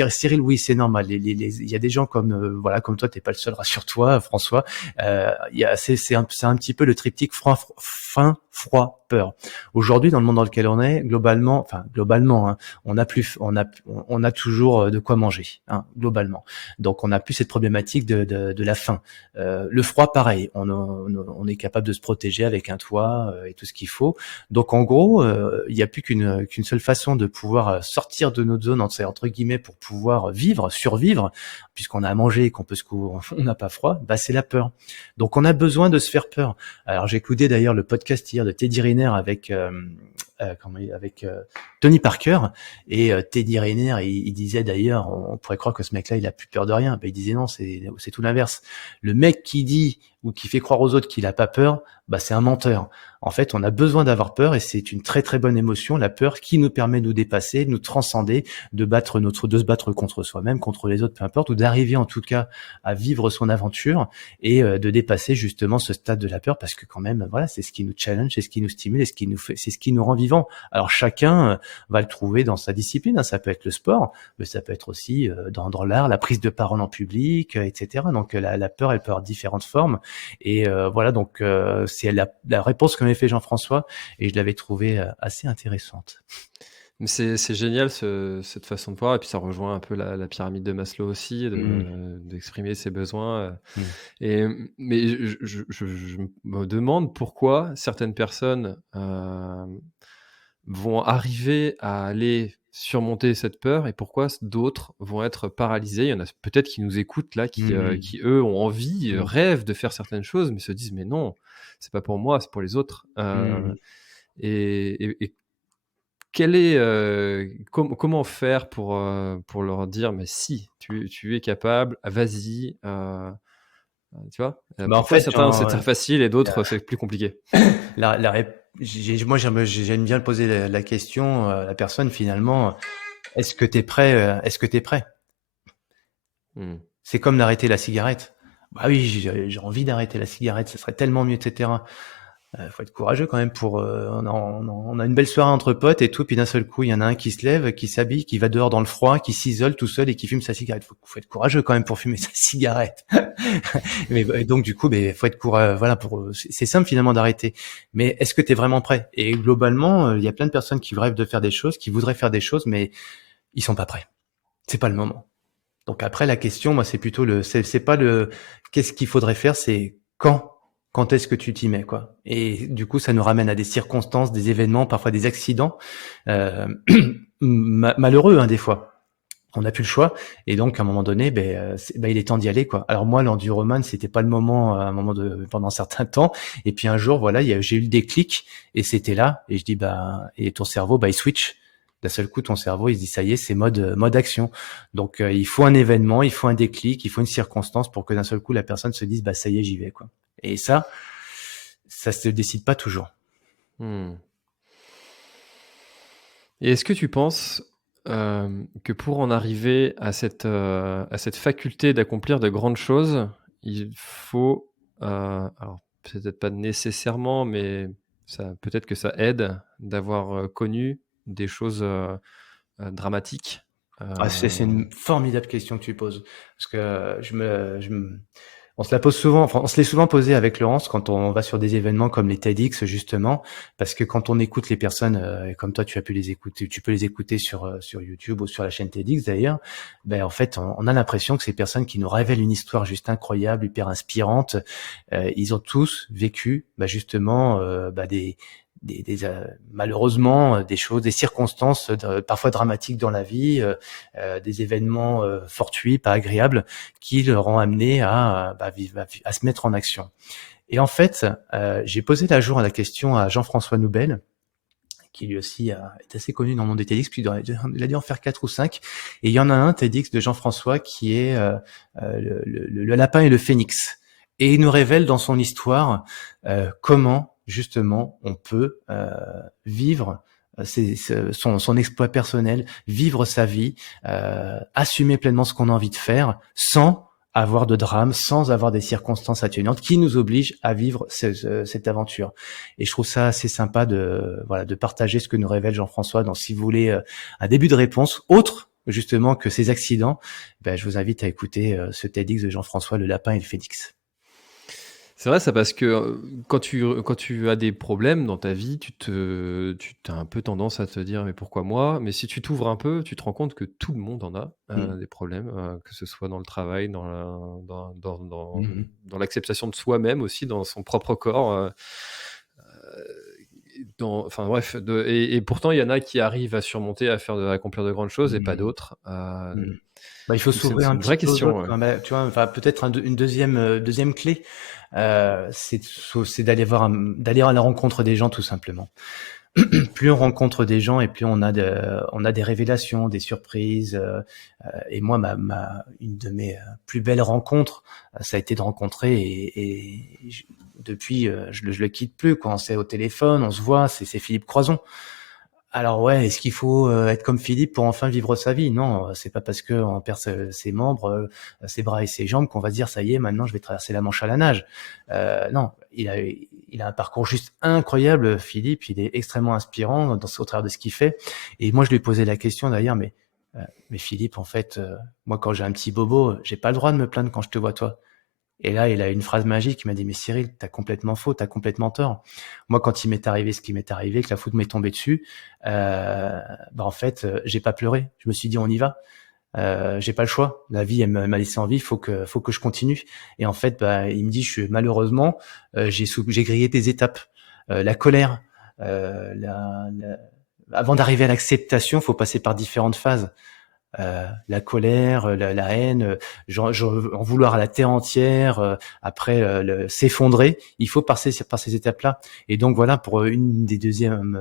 Cyril, oui, c'est normal. Il y a des gens comme, voilà, comme toi, t'es pas le seul, rassure-toi, François. C'est un petit peu le triptyque faim, froid, peur. Aujourd'hui, dans le monde dans lequel on est, globalement, hein, on a toujours de quoi manger, hein, globalement. Donc, on n'a plus cette problématique de la faim. Le froid, pareil. On est capable de se protéger avec un toit et tout ce qu'il faut. Donc en gros, il n'y a plus qu'une seule façon de pouvoir sortir de notre zone entre guillemets pour pouvoir vivre, survivre, puisqu'on a à manger et qu'on peut on n'a pas froid, c'est la peur. Donc on a besoin de se faire peur. Alors j'ai écouté d'ailleurs le podcast hier de Teddy Riner avec Tony Parker, et Teddy Riner, il disait d'ailleurs, on pourrait croire que ce mec-là il a plus peur de rien, il disait non, c'est tout l'inverse. Le mec qui dit ou qui fait croire aux autres qu'il a pas peur, bah c'est un menteur. En fait, on a besoin d'avoir peur et c'est une très très bonne émotion, la peur qui nous permet de nous dépasser, de nous transcender, de se battre contre soi-même, contre les autres, peu importe, ou d'arriver en tout cas à vivre son aventure et de dépasser justement ce stade de la peur parce que quand même, voilà, c'est ce qui nous challenge, c'est ce qui nous stimule et c'est ce qui nous rend vivants. Alors chacun va le trouver dans sa discipline, hein. Ça peut être le sport, mais ça peut être aussi dans l'art, la prise de parole en public, etc. Donc la peur, elle peut avoir différentes formes et voilà, donc c'est la réponse que m'avait fait Jean-François et je l'avais trouvée assez intéressante. Mais c'est génial cette façon de voir, et puis ça rejoint un peu la pyramide de Maslow aussi, d'exprimer ses besoins. Mais je me demande pourquoi certaines personnes vont arriver à aller surmonter cette peur et pourquoi d'autres vont être paralysés. Il y en a peut-être qui nous écoutent là, qui eux ont envie, rêvent de faire certaines choses, mais se disent mais non, c'est pas pour moi, c'est pour les autres. Et quel est comment faire pour leur dire mais si tu es capable, vas-y, tu vois? Bah, en Pourquoi fait, certains c'est très facile et d'autres c'est plus compliqué? Moi, j'aime bien poser la question à la personne finalement. Est-ce que t'es prêt? Est-ce que t'es prêt? C'est comme d'arrêter la cigarette. Bah oui, j'ai envie d'arrêter la cigarette. Ce serait tellement mieux, etc. Faut être courageux quand même pour. On a une belle soirée entre potes et tout, puis d'un seul coup, il y en a un qui se lève, qui s'habille, qui va dehors dans le froid, qui s'isole tout seul et qui fume sa cigarette. Faut être courageux quand même pour fumer sa cigarette. Mais donc du coup, faut être courageux. Voilà, c'est simple finalement d'arrêter. Mais est-ce que tu es vraiment prêt? Et globalement, il y a plein de personnes qui rêvent de faire des choses, qui voudraient faire des choses, mais ils sont pas prêts. C'est pas le moment. Donc après, la question, moi, c'est plutôt c'est pas le qu'est-ce qu'il faudrait faire, c'est quand. Quand est-ce que tu t'y mets, quoi? Et du coup, ça nous ramène à des circonstances, des événements, parfois des accidents malheureux, hein, des fois. On n'a plus le choix, et donc à un moment donné, il est temps d'y aller, quoi. Alors moi, l'enduroman, c'était pas le moment, à un moment pendant un certain temps. Et puis un jour, voilà, j'ai eu le déclic, et c'était là. Et je dis, et ton cerveau, il switch. D'un seul coup, ton cerveau, il se dit, ça y est, c'est mode action. Donc il faut un événement, il faut un déclic, il faut une circonstance pour que d'un seul coup, la personne se dise, ça y est, j'y vais, quoi. Et ça se décide pas toujours. Et est-ce que tu penses que pour en arriver à cette faculté d'accomplir de grandes choses, il faut, alors peut-être pas nécessairement, mais peut-être que ça aide d'avoir connu des choses dramatiques? C'est une formidable question que tu poses, parce que on se la pose souvent, enfin on se l'est souvent posé avec Laurence quand on va sur des événements comme les TEDx justement, parce que quand on écoute les personnes, comme toi tu peux les écouter sur YouTube ou sur la chaîne TEDx d'ailleurs, en fait on a l'impression que ces personnes qui nous révèlent une histoire juste incroyable, hyper inspirante, ils ont tous vécu justement malheureusement des choses, des circonstances parfois dramatiques dans la vie, des événements fortuits, pas agréables, qui leur ont amené à se mettre en action. Et en fait, j'ai posé la question à Jean-François Noubel, qui lui aussi est assez connu dans le monde des TEDx, puis il a dû en faire 4 ou 5. Et il y en a un TEDx de Jean-François qui est le lapin et le phénix. Et il nous révèle dans son histoire comment justement on peut vivre son exploit personnel, vivre sa vie, assumer pleinement ce qu'on a envie de faire sans avoir de drame, sans avoir des circonstances atténuantes qui nous obligent à vivre cette aventure. Et je trouve ça assez sympa de partager ce que nous révèle Jean-François. Donc si vous voulez un début de réponse autre justement que ces accidents, je vous invite à écouter ce TEDx de Jean-François, le lapin et le phénix. C'est vrai ça, parce que quand tu as des problèmes dans ta vie, tu as un peu tendance à te dire mais pourquoi moi? Mais si tu t'ouvres un peu, tu te rends compte que tout le monde en a des problèmes, que ce soit dans le travail, dans l'acceptation de soi-même aussi, dans son propre corps. Enfin bref, et pourtant il y en a qui arrivent à surmonter, à accomplir de grandes choses et pas d'autres. Il faut s'ouvrir un petit peu. C'est une vraie question. Tu vois, peut-être une deuxième clé, c'est d'aller à la rencontre des gens tout simplement. plus on rencontre des gens et plus on a des révélations, des surprises. Et moi, une de mes plus belles rencontres, ça a été de rencontrer depuis, je le quitte plus. Quand c'est au téléphone, on se voit, c'est Philippe Croison. Alors ouais, est-ce qu'il faut être comme Philippe pour enfin vivre sa vie? Non, c'est pas parce qu'on perd ses membres, ses bras et ses jambes qu'on va se dire ça y est, maintenant je vais traverser la Manche à la nage. Non, il a un parcours juste incroyable, Philippe. Il est extrêmement inspirant au travers de ce qu'il fait. Et moi, je lui ai posé la question d'ailleurs, mais Philippe, en fait, moi quand j'ai un petit bobo, j'ai pas le droit de me plaindre quand je te vois toi. Et là, il a une phrase magique, il m'a dit, mais Cyril, t'as complètement faux, t'as complètement tort. Moi, quand il m'est arrivé ce qui m'est arrivé, que la foudre m'est tombée dessus, en fait, j'ai pas pleuré. Je me suis dit, on y va. J'ai pas le choix. La vie, elle m'a laissé en vie, faut que je continue. Et en fait, il me dit, malheureusement, j'ai grillé des étapes. La colère, avant d'arriver à l'acceptation, faut passer par différentes phases. La colère, la haine, en vouloir à la terre entière, après s'effondrer, il faut passer par ces étapes-là. Et donc voilà, pour une des deuxièmes,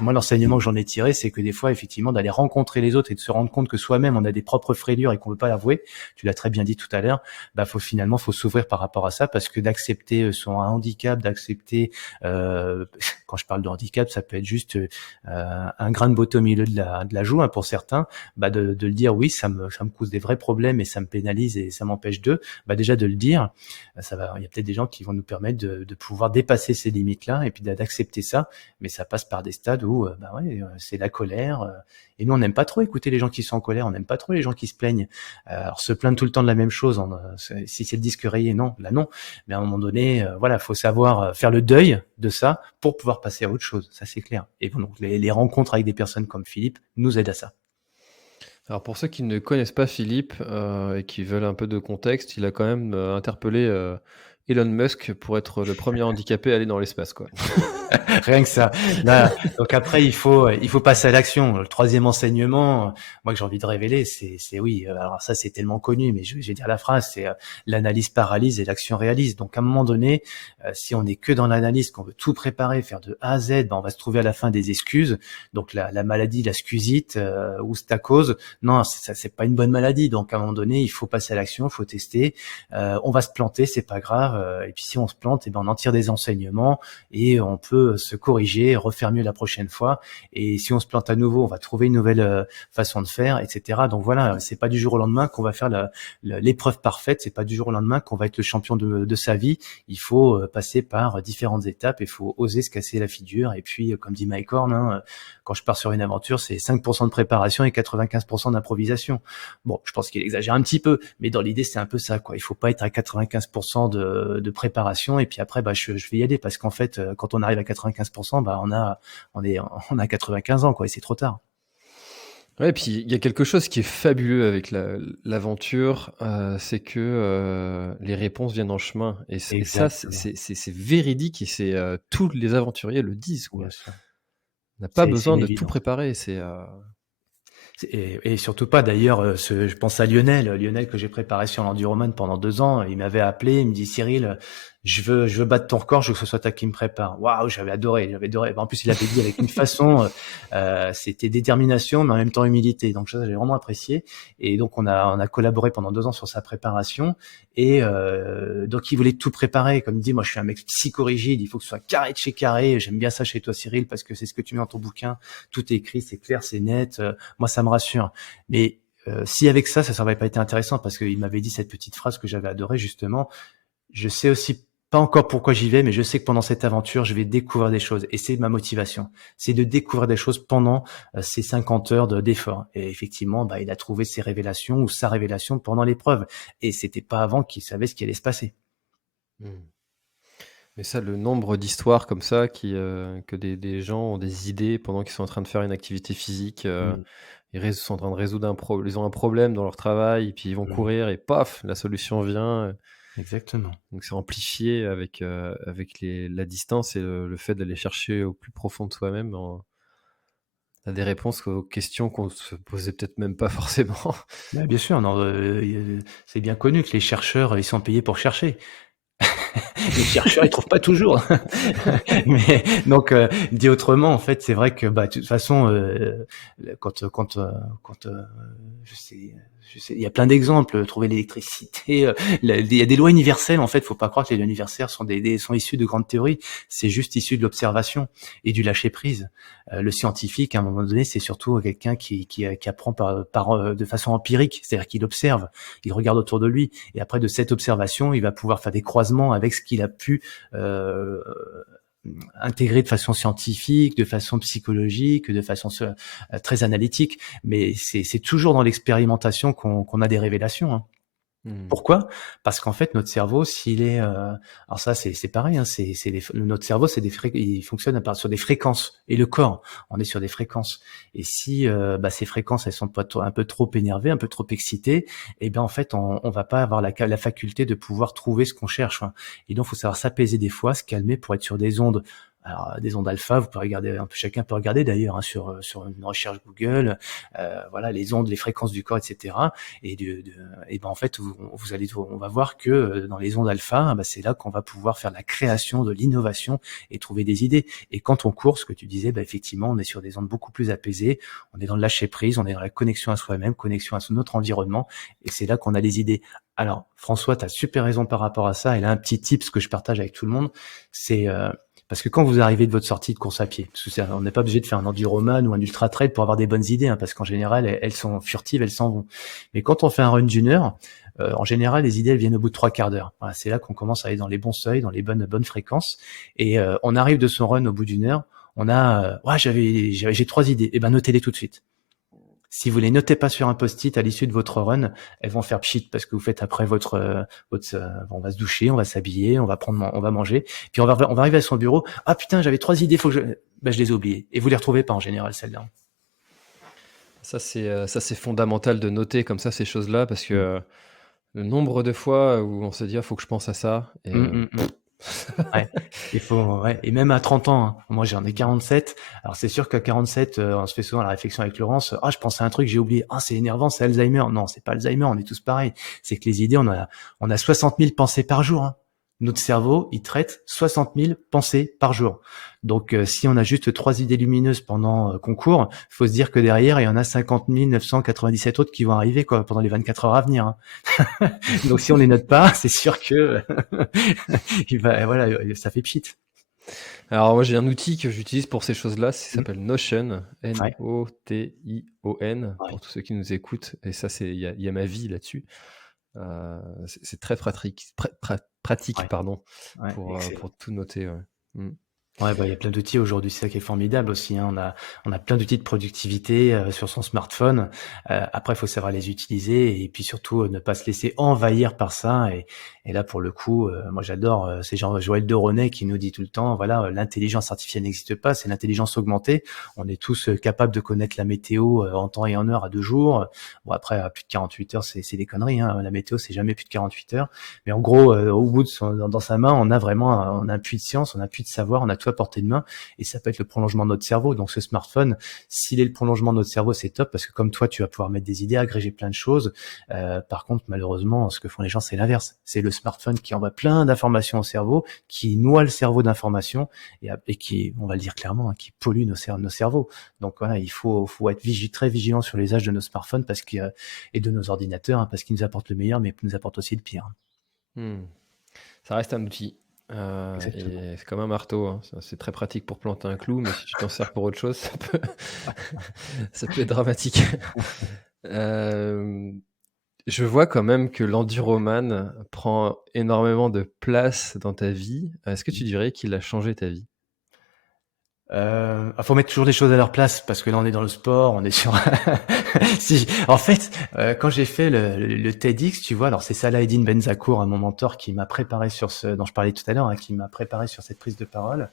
moi l'enseignement que j'en ai tiré, c'est que des fois effectivement d'aller rencontrer les autres et de se rendre compte que soi-même on a des propres frayures et qu'on veut pas l'avouer. Tu l'as très bien dit tout à l'heure. Faut s'ouvrir par rapport à ça, parce que d'accepter son handicap, d'accepter quand je parle de handicap, ça peut être juste un grain de beauté au milieu de la joue, hein, pour certains. De le dire, oui, ça me cause des vrais problèmes et ça me pénalise et ça m'empêche déjà de le dire, il y a peut-être des gens qui vont nous permettre de pouvoir dépasser ces limites-là et puis d'accepter ça, mais ça passe par des stades où, c'est la colère, et nous, on n'aime pas trop écouter les gens qui sont en colère, on n'aime pas trop les gens qui se plaignent. Alors, se plaindre tout le temps de la même chose, si c'est le disque rayé, non, là non, mais à un moment donné, voilà, faut savoir faire le deuil de ça pour pouvoir passer à autre chose, ça c'est clair. Et bon, donc les rencontres avec des personnes comme Philippe nous aident à ça. Alors pour ceux qui ne connaissent pas Philippe et qui veulent un peu de contexte, il a quand même interpellé Elon Musk pour être le premier handicapé à aller dans l'espace, quoi. Rien que ça. Là, donc après, il faut passer à l'action. Le troisième enseignement, moi que j'ai envie de révéler, c'est oui. Alors ça, c'est tellement connu, mais je vais dire la phrase, c'est l'analyse paralyse et l'action réalise. Donc à un moment donné, si on n'est que dans l'analyse, qu'on veut tout préparer, faire de A à Z, on va se trouver à la fin des excuses. Donc la maladie, la scusite ou stacose, non, ça c'est pas une bonne maladie. Donc à un moment donné, il faut passer à l'action, il faut tester. On va se planter, c'est pas grave. Et puis si on se plante, on en tire des enseignements et on peut se corriger, refaire mieux la prochaine fois. Et si on se plante à nouveau, on va trouver une nouvelle façon de faire, etc. Donc voilà, c'est pas du jour au lendemain qu'on va faire l'épreuve parfaite. C'est pas du jour au lendemain qu'on va être le champion de sa vie. Il faut passer par différentes étapes. Il faut oser se casser la figure. Et puis, comme dit Mike Horn, hein, quand je pars sur une aventure, c'est 5% de préparation et 95% d'improvisation. Bon, je pense qu'il exagère un petit peu, mais dans l'idée, c'est un peu ça, quoi. Il faut pas être à 95% de préparation et puis après, je vais y aller, parce qu'en fait, quand on arrive à 95%, on a 95 ans, quoi, et c'est trop tard. Ouais, et puis il y a quelque chose qui est fabuleux avec l'aventure, c'est que les réponses viennent en chemin. Et ça, c'est véridique, et tous les aventuriers le disent, quoi. Bien sûr. On n'a pas C'est besoin une de tout évidence. préparer. Et surtout pas d'ailleurs, je pense à Lionel que j'ai préparé sur l'Enduroman pendant 2 ans. Il m'avait appelé, il me dit, Cyril, je veux battre ton record, je veux que ce soit toi qui me prépare. Waouh, j'avais adoré. En plus, il avait dit avec une façon, c'était détermination, mais en même temps humilité. Donc ça, j'ai vraiment apprécié. Et donc on a collaboré pendant 2 ans sur sa préparation. Et donc il voulait tout préparer. Comme il dit, moi je suis un mec psychorigide, il faut que ce soit carré de chez carré. J'aime bien ça chez toi, Cyril, parce que c'est ce que tu mets dans ton bouquin. Tout est écrit, c'est clair, c'est net. Moi, ça me rassure. Mais si avec ça n'aurait pas été intéressant, parce qu'il m'avait dit cette petite phrase que j'avais adorée, justement. Je sais aussi pas encore pourquoi j'y vais, mais je sais que pendant cette aventure, je vais découvrir des choses. Et c'est ma motivation. C'est de découvrir des choses pendant ces 50 heures d'effort. Et effectivement, il a trouvé ses révélations ou sa révélation pendant l'épreuve. Et c'était pas avant qu'il savait ce qui allait se passer. Mais ça, le nombre d'histoires comme ça, que des gens ont des idées pendant qu'ils sont en train de faire une activité physique, ils sont en train de résoudre ils ont un problème dans leur travail, et puis ils vont courir et paf, la solution vient. Exactement. Donc c'est amplifié avec la distance et le fait d'aller chercher au plus profond de soi-même. On a des réponses aux questions qu'on se posait peut-être même pas forcément. Bien sûr, non, c'est bien connu que les chercheurs, ils sont payés pour chercher. Les chercheurs, ils trouvent pas toujours. Mais donc, dit autrement, en fait, c'est vrai que bah, de toute façon, quand je sais, il y a plein d'exemples. Trouver l'électricité, il y a des lois universelles. En fait, faut pas croire que les lois universelles sont issues de grandes théories. C'est juste issu de l'observation et du lâcher prise. Le scientifique, à un moment donné, c'est surtout quelqu'un qui apprend de façon empirique, c'est-à-dire qu'il observe, il regarde autour de lui, et après de cette observation, il va pouvoir faire des croisements avec ce qu'il a pu euh, intégrer de façon scientifique, de façon psychologique, de façon très analytique. Mais c'est toujours dans l'expérimentation qu'on a des révélations, hein. Pourquoi? Parce qu'en fait, notre cerveau, s'il est, alors ça, c'est pareil, hein, notre cerveau, il fonctionne sur des fréquences, et le corps, on est sur des fréquences. Et si bah, ces fréquences, elles sont pas un peu trop énervées, un peu trop excitées, et ben en fait, on va pas avoir la faculté de pouvoir trouver ce qu'on cherche, hein. Et donc, faut savoir s'apaiser des fois, se calmer pour être sur des ondes. Alors, des ondes alpha, vous pouvez regarder, chacun peut regarder d'ailleurs, hein, sur une recherche Google, voilà, les ondes, les fréquences du corps, etc. Et ben en fait, on va voir que dans les ondes alpha, bah, c'est là qu'on va pouvoir faire de la création, de l'innovation et trouver des idées. Et quand on court, ce que tu disais, bah, effectivement, on est sur des ondes beaucoup plus apaisées, on est dans le lâcher prise, on est dans la connexion à soi-même, connexion à notre environnement, et c'est là qu'on a les idées. Alors, François, tu as super raison par rapport à ça. Et là, un petit tip, ce que je partage avec tout le monde, c'est parce que quand vous arrivez de votre sortie de course à pied, parce que on n'est pas obligé de faire un enduroman ou un ultra trail pour avoir des bonnes idées, hein, parce qu'en général, elles sont furtives, elles s'en vont. Mais quand on fait un run d'une heure, en général, les idées, elles viennent au bout de 3/4 d'heure. Voilà, c'est là qu'on commence à aller dans les bons seuils, dans les bonnes fréquences. Et on arrive de son run au bout d'une heure, on a, ouais, j'ai 3 idées. Et ben, notez-les tout de suite. Si vous les notez pas sur un post-it à l'issue de votre run, elles vont faire pchit parce que vous faites après on va se doucher, on va s'habiller, on va manger, puis on va arriver à son bureau. Ah putain, j'avais 3 idées, je les ai oubliées. Et vous les retrouvez pas en général, celles-là. Ça, c'est fondamental de noter comme ça ces choses-là parce que le nombre de fois où on se dit, ah, faut que je pense à ça. Et, Ouais, ouais. Et même à 30 ans, hein. Moi j'en ai 47. Alors c'est sûr qu'à 47, on se fait souvent la réflexion avec Laurence. Ah, je pense à un truc, j'ai oublié. Ah, c'est énervant, c'est Alzheimer. Non, c'est pas Alzheimer, on est tous pareils. C'est que les idées, on a 60 000 pensées par jour, hein. Notre cerveau, il traite 60 000 pensées par jour. Donc, si on a juste 3 idées lumineuses pendant qu'on court, faut se dire que derrière, il y en a 50 997 autres qui vont arriver, quoi, pendant les 24 heures à venir, hein. Donc, si on les note pas, c'est sûr que voilà, ça fait pchit. Alors moi j'ai un outil que j'utilise pour ces choses-là, ça s'appelle Notion, Ouais. Notion, Ouais. pour tous ceux qui nous écoutent. Et ça, il y a ma vie là-dessus. C'est très pratique, Ouais. pardon, Ouais, excellent. pour tout noter. Ouais. Ouais, bah, il y a plein d'outils aujourd'hui, c'est ça qui est formidable aussi, hein. On a plein d'outils de productivité sur son smartphone. Après, il faut savoir les utiliser et puis surtout ne pas se laisser envahir par ça. Et là, pour le coup, moi j'adore, c'est genre Joël de Ronet qui nous dit tout le temps, voilà, l'intelligence artificielle n'existe pas, c'est l'intelligence augmentée. On est tous capables de connaître la météo en temps et en heure à 2 jours. Bon, après, à plus de 48 heures, c'est des conneries, hein. La météo, c'est jamais plus de 48 heures. Mais en gros, au bout dans sa main, on a vraiment on a un puits de science, on a un puits de savoir, on a tout à portée de main, et ça peut être le prolongement de notre cerveau. Donc ce smartphone, s'il est le prolongement de notre cerveau, c'est top, parce que comme toi, tu vas pouvoir mettre des idées, agréger plein de choses. Par contre, malheureusement, ce que font les gens, c'est l'inverse. C'est le smartphone qui envoie plein d'informations au cerveau, qui noie le cerveau d'informations, et qui, on va le dire clairement, hein, qui pollue nos cerveaux. Donc voilà, il faut être très vigilant sur l'usage de nos smartphones et de nos ordinateurs, hein, parce qu'ils nous apportent le meilleur, mais nous apportent aussi le pire. Ça reste un outil. Exactement. Et c'est comme un marteau, hein. C'est très pratique pour planter un clou, mais si tu t'en sers pour autre chose, ça peut être dramatique. Je vois quand même que l'enduroman prend énormément de place dans ta vie. Est-ce que tu dirais qu'il a changé ta vie? Faut mettre toujours les choses à leur place, parce que là on est dans le sport, on est sur. En fait, quand j'ai fait le TEDx, tu vois, alors c'est Salah-Eddin Benzakour, mon mentor, qui m'a préparé sur dont je parlais tout à l'heure, hein, qui m'a préparé sur cette prise de parole.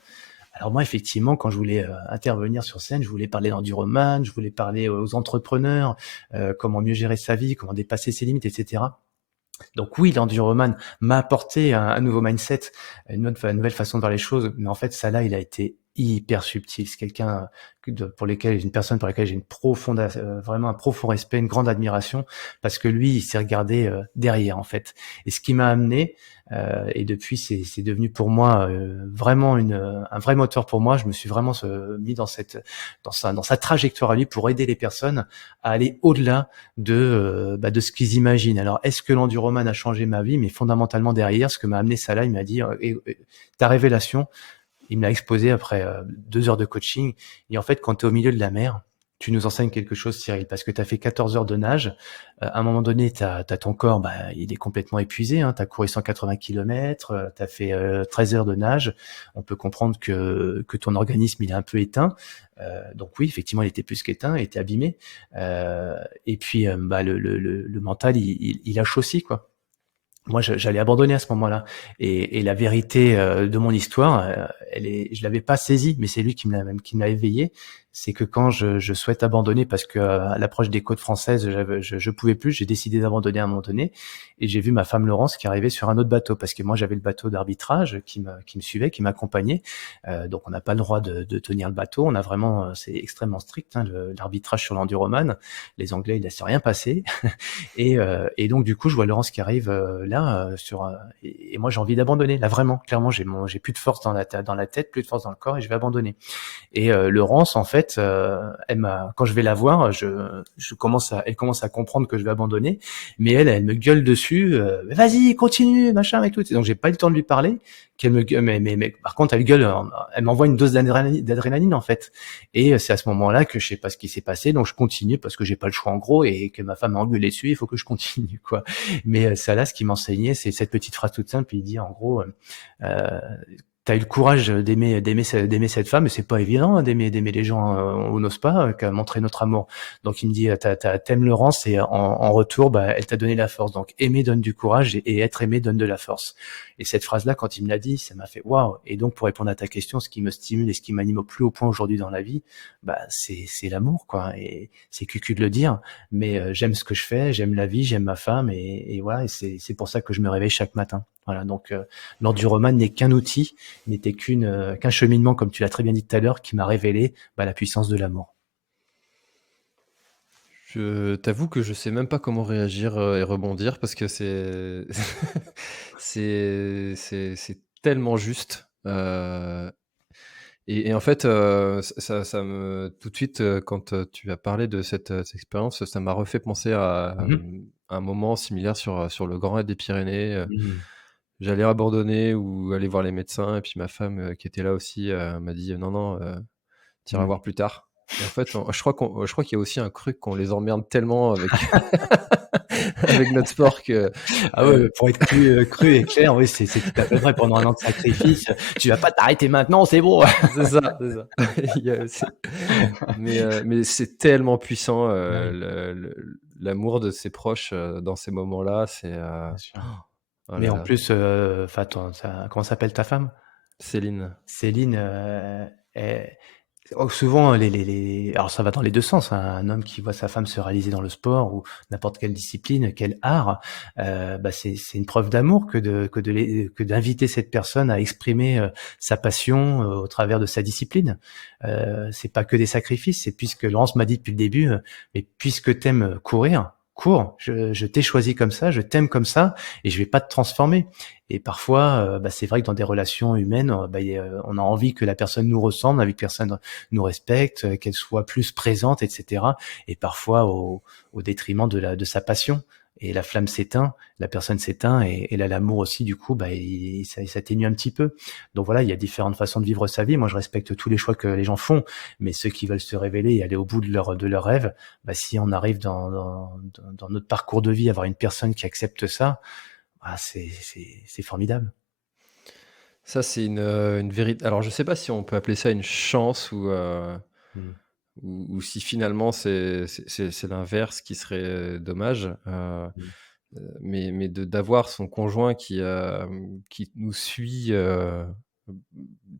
Alors moi, effectivement, quand je voulais intervenir sur scène, je voulais parler d'enduroman, je voulais parler aux entrepreneurs, comment mieux gérer sa vie, comment dépasser ses limites, etc. Donc oui, l'enduroman m'a apporté un nouveau mindset, une nouvelle façon de voir les choses, mais en fait, Salah, il a été hyper subtil. C'est quelqu'un une personne pour laquelle j'ai vraiment un profond respect, une grande admiration, parce que lui, il s'est regardé derrière en fait. Et ce qui m'a amené, et depuis, c'est devenu pour moi vraiment un vrai moteur pour moi. Je me suis vraiment mis dans sa trajectoire à lui pour aider les personnes à aller au-delà de ce qu'ils imaginent. Alors, est-ce que l'enduroman a changé ma vie? Mais fondamentalement derrière, ce que m'a amené ça là, il m'a dit ta révélation, il me l'a exposé après 2 heures de coaching. Et en fait, quand tu es au milieu de la mer, tu nous enseignes quelque chose, Cyril, parce que tu as fait 14 heures de nage. À un moment donné, t'as ton corps, il est complètement épuisé. Hein. Tu as couru 180 km, tu as fait 13 heures de nage. On peut comprendre que ton organisme, il est un peu éteint. Donc oui, effectivement, il était plus qu'éteint, il était abîmé. Et puis, le mental, il lâche aussi, quoi. Moi, j'allais abandonner à ce moment-là. Et la vérité de mon histoire, je l'avais pas saisie, mais c'est lui qui me l'a éveillé. C'est que quand je souhaite abandonner, parce que à l'approche des côtes françaises, je pouvais plus, j'ai décidé d'abandonner à un moment donné. Et j'ai vu ma femme Laurence qui arrivait sur un autre bateau, parce que moi j'avais le bateau d'arbitrage qui me suivait, qui m'accompagnait. Donc on n'a pas le droit de tenir le bateau. On a vraiment, c'est extrêmement strict, hein, l'arbitrage sur l'enduroman. Les Anglais, il ne laissent rien passer. Et donc du coup, je vois Laurence qui arrive là et moi j'ai envie d'abandonner. Là vraiment, clairement, j'ai plus de force dans la tête, plus de force dans le corps et je vais abandonner. Et Laurence, en fait, quand je vais la voir, elle commence à comprendre que je vais abandonner, mais elle me gueule dessus. Vas-y, continue, machin et tout. Et donc j'ai pas eu le temps de lui parler. Qu'elle me gueule, mais par contre elle gueule, elle m'envoie une dose d'adrénaline en fait. Et c'est à ce moment-là que je sais pas ce qui s'est passé, donc je continue parce que j'ai pas le choix en gros et que ma femme m'a engueulé dessus, il faut que je continue quoi. Mais ça là, ce qui m'enseignait, c'est cette petite phrase toute simple. Il dit en gros, t'as eu le courage d'aimer cette femme, et c'est pas évident hein, d'aimer les gens on n'ose pas, qu'à montrer notre amour. Donc il me dit, t'aimes Laurence et en retour, elle t'a donné la force. Donc aimer donne du courage et être aimé donne de la force. Et cette phrase-là, quand il me l'a dit, ça m'a fait waouh. Et donc pour répondre à ta question, ce qui me stimule et ce qui m'anime au plus haut point aujourd'hui dans la vie, c'est l'amour quoi. Et c'est cucu de le dire, mais j'aime ce que je fais, j'aime la vie, j'aime ma femme et voilà. Et c'est pour ça que je me réveille chaque matin. Voilà. Donc l'enduroman n'est qu'un outil, n'était qu'un cheminement, comme tu l'as très bien dit tout à l'heure, qui m'a révélé la puissance de l'amour. Je t'avoue que je sais même pas comment réagir et rebondir parce que c'est tellement juste. Et en fait, ça me tout de suite quand tu as parlé de cette expérience, ça m'a refait penser à Mmh. un moment similaire sur le Grand Raid des Pyrénées. Mmh. J'allais abandonner ou aller voir les médecins et puis ma femme qui était là aussi m'a dit non non, tu iras Mmh. voir plus tard. Et en fait, je crois qu'il y a aussi un truc qu'on les emmerde tellement avec avec notre sport que Ah ouais, pour être cru et clair, oui, c'est tout à fait vrai. Pendant un an de sacrifice, tu vas pas t'arrêter maintenant, c'est bon. c'est ça, c'est ça. Il y a aussi mais c'est tellement puissant, Ouais, l'amour de ses proches, dans ces moments-là, c'est, bien sûr. oh Mais là en là. plus, enfin, comment s'appelle ta femme? Céline. Céline, elle souvent alors ça va dans les 2 sens, hein. Un homme qui voit sa femme se réaliser dans le sport ou n'importe quelle discipline, quel art, c'est une preuve d'amour que d'inviter cette personne à exprimer, sa passion, au travers de sa discipline. C'est pas que des sacrifices, c'est puisque Laurence m'a dit depuis le début, «Mais puisque t'aimes courir, cours. Je t'ai choisi comme ça, je t'aime comme ça et je vais pas te transformer». Et parfois, c'est vrai que dans des relations humaines, on a envie que la personne nous ressemble, envie que personne nous respecte, qu'elle soit plus présente, et cetera. Et parfois au détriment de sa passion. Et la flamme s'éteint, la personne s'éteint et là, l'amour aussi, du coup, il s'atténue un petit peu. Donc voilà, il y a différentes façons de vivre sa vie. Moi, je respecte tous les choix que les gens font, mais ceux qui veulent se révéler et aller au bout de leur rêve, si on arrive dans notre parcours de vie, avoir une personne qui accepte ça, c'est formidable. Ça, c'est une vérit alors je sais pas si on peut appeler ça une chance Mmh. ou si finalement c'est l'inverse qui serait dommage, Mmh. mais d'avoir son conjoint qui nous suit,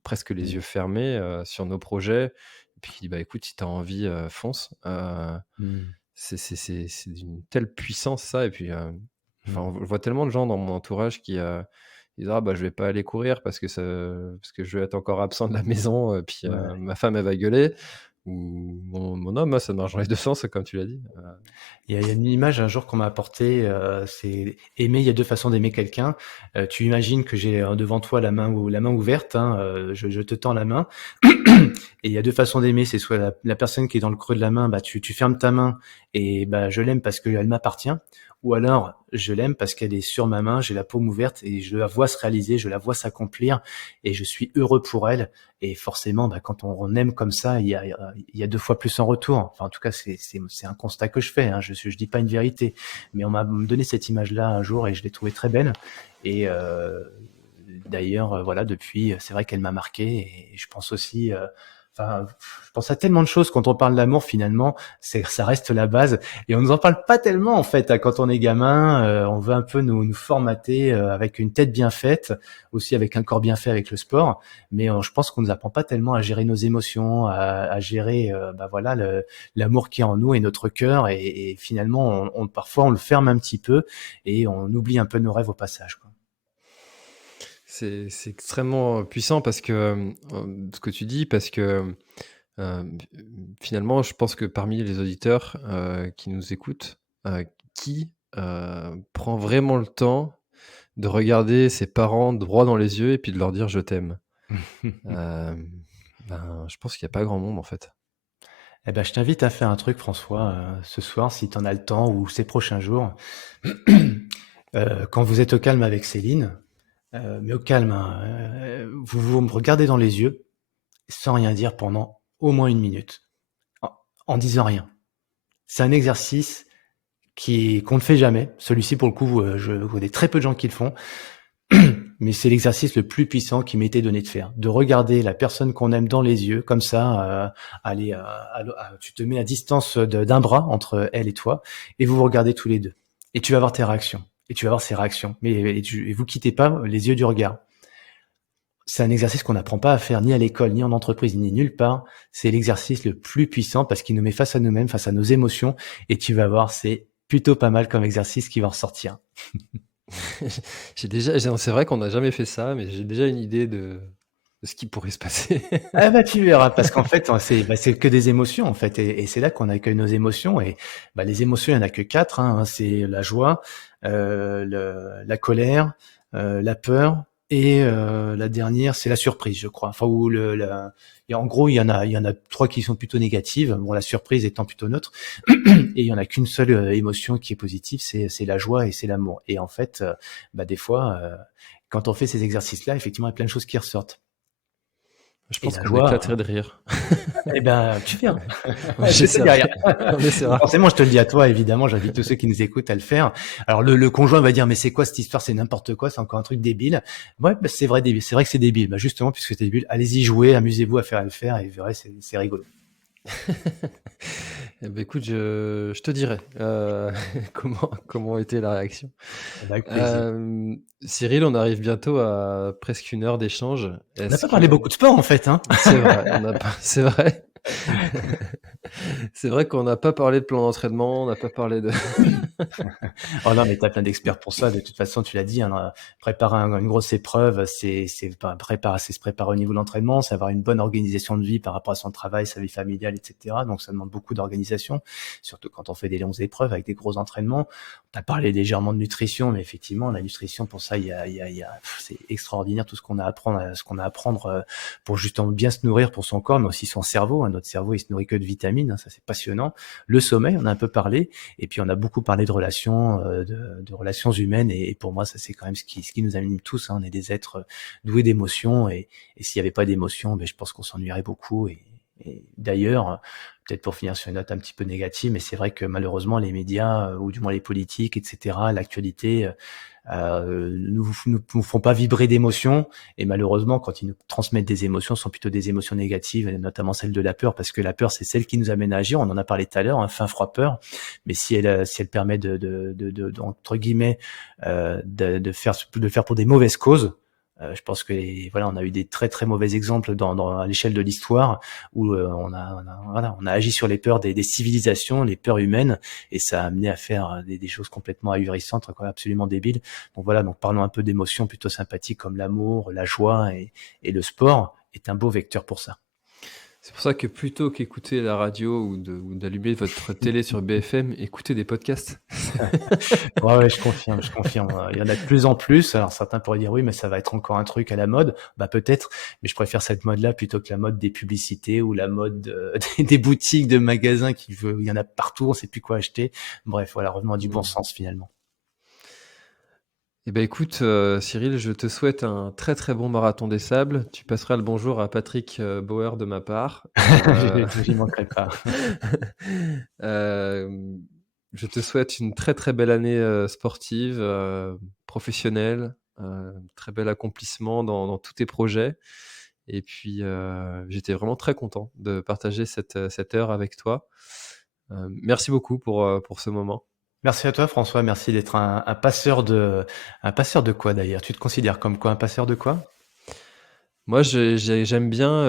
presque les Mmh. yeux fermés, sur nos projets et puis qui dit: «Bah, écoute, si tu as envie, fonce». Mmh. C'est d'une telle puissance ça et puis, enfin, Mmh. je vois tellement de gens dans mon entourage qui Ils disent: «Ah bah, je vais pas aller courir parce que je vais être encore absent de la maison, puis, Ouais. ma femme, elle va gueuler» ou mon homme, ça marche dans les 2 sens, comme tu l'as dit. Il y a une image un jour qu'on m'a apportée, c'est aimer, il y a 2 façons d'aimer quelqu'un. Tu imagines que j'ai, devant toi la main ouverte, hein, je te tends la main et il y a 2 façons d'aimer. C'est soit la personne qui est dans le creux de la main, bah, tu fermes ta main et bah, je l'aime parce qu'elle m'appartient, ou alors je l'aime parce qu'elle est sur ma main, j'ai la paume ouverte et je la vois se réaliser, je la vois s'accomplir et je suis heureux pour elle. Et forcément, bah, quand on aime comme ça, il y a 2 fois plus en retour. Enfin, en tout cas, c'est un constat que je fais, hein. Je dis pas une vérité, mais on m'a donné cette image-là un jour et je l'ai trouvée très belle. Et d'ailleurs, voilà, depuis, c'est vrai qu'elle m'a marqué et je pense aussi, enfin, je pense à tellement de choses quand on parle d'amour finalement, ça reste la base et on nous en parle pas tellement en fait, hein, quand on est gamin, on veut un peu nous formater, avec une tête bien faite, aussi avec un corps bien fait avec le sport, mais je pense qu'on nous apprend pas tellement à gérer nos émotions, à gérer, bah, voilà l'amour qui est en nous et notre cœur et finalement parfois on le ferme un petit peu et on oublie un peu nos rêves au passage, quoi. C'est extrêmement puissant parce que, ce que tu dis, parce que, hem, finalement, je pense que parmi les auditeurs, qui nous écoutent, qui, prend vraiment le temps de regarder ses parents droit dans les yeux et puis de leur dire: «Je t'aime»? Hem, je pense qu'il y a pas grand monde, en fait. Eh ben, je t'invite à faire un truc, François, ce soir, si tu en as le temps ou ces prochains jours. Quand vous êtes au calme avec Céline, mais au calme, hein, vous me regardez dans les yeux, sans rien dire pendant au moins 1 minute, en disant rien. C'est un exercice qu'on ne fait jamais. Celui-ci, pour le coup, je connais très peu de gens qui le font, mais c'est l'exercice le plus puissant qui m'était donné de faire. De regarder la personne qu'on aime dans les yeux, comme ça, aller tu te mets à distance d'un bras entre elle et toi, et vous vous regardez tous les deux. Et tu vas voir tes réactions. Et tu vas voir ses réactions. Et vous quittez pas les yeux du regard. C'est un exercice qu'on n'apprend pas à faire ni à l'école, ni en entreprise, ni nulle part. C'est l'exercice le plus puissant parce qu'il nous met face à nous-mêmes, face à nos émotions. Et tu vas voir, c'est plutôt pas mal comme exercice qui va ressortir. C'est vrai qu'on n'a jamais fait ça, mais j'ai déjà une idée de ce qui pourrait se passer. Ah bah, tu verras parce qu'en fait, c'est que des émotions en fait et c'est là qu'on accueille nos émotions et bah, les émotions, il y en a que 4, hein, c'est la joie, la colère, la peur et la dernière, c'est la surprise, je crois. Enfin ou le la et en gros, il y en a 3 qui sont plutôt négatives, bon la surprise étant plutôt neutre et il y en a qu'une seule, émotion qui est positive, c'est la joie et c'est l'amour et en fait, bah, des fois, quand on fait ces exercices-là, effectivement, il y a plein de choses qui ressortent Je et pense la qu'on joie. éclaterait de rire. Eh ben, tu verras. J'étais J'essaierai. derrière. On essaiera. Forcément, je te le dis à toi, évidemment, j'invite tous ceux qui nous écoutent à le faire. Alors le conjoint va dire: «Mais c'est quoi cette histoire? C'est n'importe quoi, c'est encore un truc débile». Ouais, bah, c'est vrai débile, c'est vrai que c'est débile. Bah, justement, puisque c'est débile, allez-y jouer, amusez-vous à le faire et vous verrez, c'est rigolo. Eh ben, écoute, je te dirai, comment était la réaction. Avec plaisir. Cyril, on arrive bientôt à presque 1 heure d'échange. On n'a Est-ce pas parlé que beaucoup de sport, en fait, hein? c'est vrai, on n'a pas c'est vrai. C'est vrai qu'on n'a pas parlé de plan d'entraînement, on n'a pas parlé de Oh non, mais tu as plein d'experts pour ça. De toute façon, tu l'as dit, hein, préparer une grosse épreuve, c'est pas c'est se préparer au niveau de l'entraînement, c'est avoir une bonne organisation de vie par rapport à son travail, sa vie familiale, et cetera. Donc ça demande beaucoup d'organisation, surtout quand on fait des longues épreuves avec des gros entraînements. Tu as parlé légèrement de nutrition, mais effectivement, la nutrition, pour ça, c'est extraordinaire tout ce qu'on a à apprendre, pour justement bien se nourrir pour son corps, mais aussi son cerveau, hein. Notre cerveau, il se nourrit que de vitamines, hein, ça c'est passionnant. Le sommeil, on a un peu parlé. Et puis on a beaucoup parlé de relations, de relations humaines et pour moi ça c'est quand même ce qui nous anime tous, hein. On est des êtres, doués d'émotions et s'il y avait pas d'émotions, beh, je pense qu'on s'ennuierait beaucoup et d'ailleurs, peut-être pour finir sur une note un petit peu négative, mais c'est vrai que malheureusement les médias, ou du moins les politiques et cetera, l'actualité, nous font pas vibrer d'émotions et malheureusement quand ils nous transmettent des émotions, ce sont plutôt des émotions négatives et notamment celle de la peur parce que la peur, c'est celle qui nous amène à agir. On en a parlé tout à l'heure, hein, faim, froid, peur. Mais si elle permet entre guillemets, de faire pour des mauvaises causes, Je pense que voilà, on a eu des très très mauvais exemples à l'échelle de l'histoire où on a agi sur les peurs des civilisations, les peurs humaines, et ça a amené à faire des choses complètement ahurissantes, quoi, absolument débiles. Donc voilà, donc parlons un peu d'émotions plutôt sympathiques comme l'amour, la joie et le sport est un beau vecteur pour ça. C'est pour ça que plutôt qu'écouter la radio ou d'allumer votre télé sur BFM, écoutez des podcasts. Ouais, je confirme. Il y en a de plus en plus. Alors certains pourraient dire oui, mais ça va être encore un truc à la mode. Bah peut-être, mais je préfère cette mode-là plutôt que la mode des publicités ou la mode des boutiques, de magasins il y en a partout, on sait plus quoi acheter. Bref, voilà, revenons à du bon sens finalement. Eh ben écoute, Cyril, je te souhaite un très très bon marathon des sables. Tu passeras le bonjour à Patrick Bauer de ma part. J'y manquerai pas. Je te souhaite une très très belle année sportive, professionnelle, très bel accomplissement dans tous tes projets. Et puis, j'étais vraiment très content de partager cette heure avec toi. Merci beaucoup pour ce moment. Merci à toi, François. Merci d'être un passeur de quoi d'ailleurs? Tu te considères comme quoi? Un passeur de quoi? Moi, j'aime bien,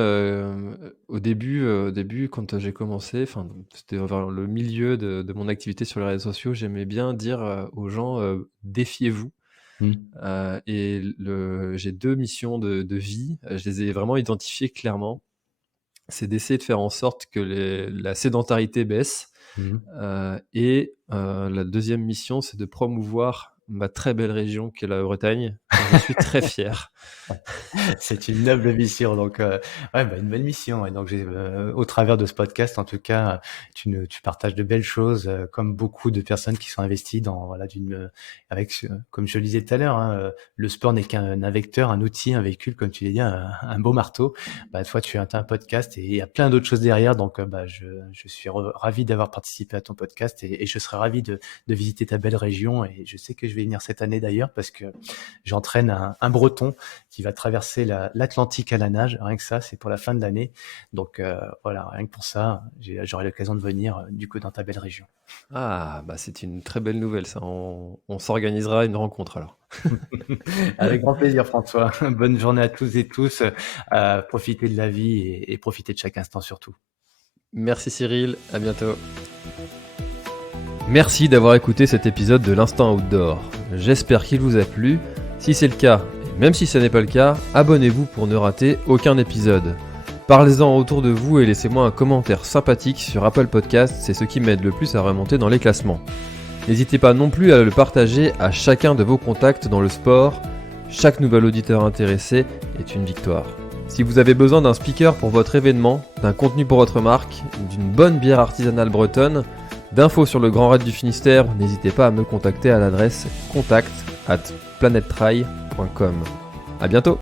au début quand j'ai commencé, enfin, c'était vers le milieu de mon activité sur les réseaux sociaux, j'aimais bien dire, aux gens, «Défiez-vous». Mmh. J'ai 2 missions de vie, je les ai vraiment identifiées clairement. C'est d'essayer de faire en sorte que la sédentarité baisse, Mmh. la deuxième mission, c'est de promouvoir ma très belle région qu'est la Bretagne, dont je suis très fier. C'est une noble mission, donc ouais, une belle mission, ouais. Donc au travers de ce podcast, en tout cas, tu partages de belles choses, comme beaucoup de personnes qui sont investies dans voilà comme je le disais tout à l'heure, hein, le sport n'est qu'un vecteur, un outil, un véhicule, comme tu l'as dit, un beau marteau. Toi, tu as un podcast et il y a plein d'autres choses derrière, donc je suis ravi d'avoir participé à ton podcast et je serais ravi de visiter ta belle région, et je sais que je vais venir cette année d'ailleurs parce que j'entraîne un Breton qui va traverser l'Atlantique à la nage. Rien que ça, c'est pour la fin de l'année. Donc voilà, rien que pour ça, j'aurai l'occasion de venir du coup dans ta belle région. Ah, bah, c'est une très belle nouvelle ça. On s'organisera une rencontre alors. Avec grand plaisir, François. Bonne journée à tous et tous. Profitez de la vie et profitez de chaque instant surtout. Merci Cyril, à bientôt. Merci d'avoir écouté cet épisode de l'Instant Outdoor. J'espère qu'il vous a plu. Si c'est le cas, et même si ce n'est pas le cas, abonnez-vous pour ne rater aucun épisode. Parlez-en autour de vous et laissez-moi un commentaire sympathique sur Apple Podcast, c'est ce qui m'aide le plus à remonter dans les classements. N'hésitez pas non plus à le partager à chacun de vos contacts dans le sport. Chaque nouvel auditeur intéressé est une victoire. Si vous avez besoin d'un speaker pour votre événement, d'un contenu pour votre marque, d'une bonne bière artisanale bretonne, d'infos sur le Grand Raid du Finistère, n'hésitez pas à me contacter à l'adresse contact@planettrail.com. À bientôt!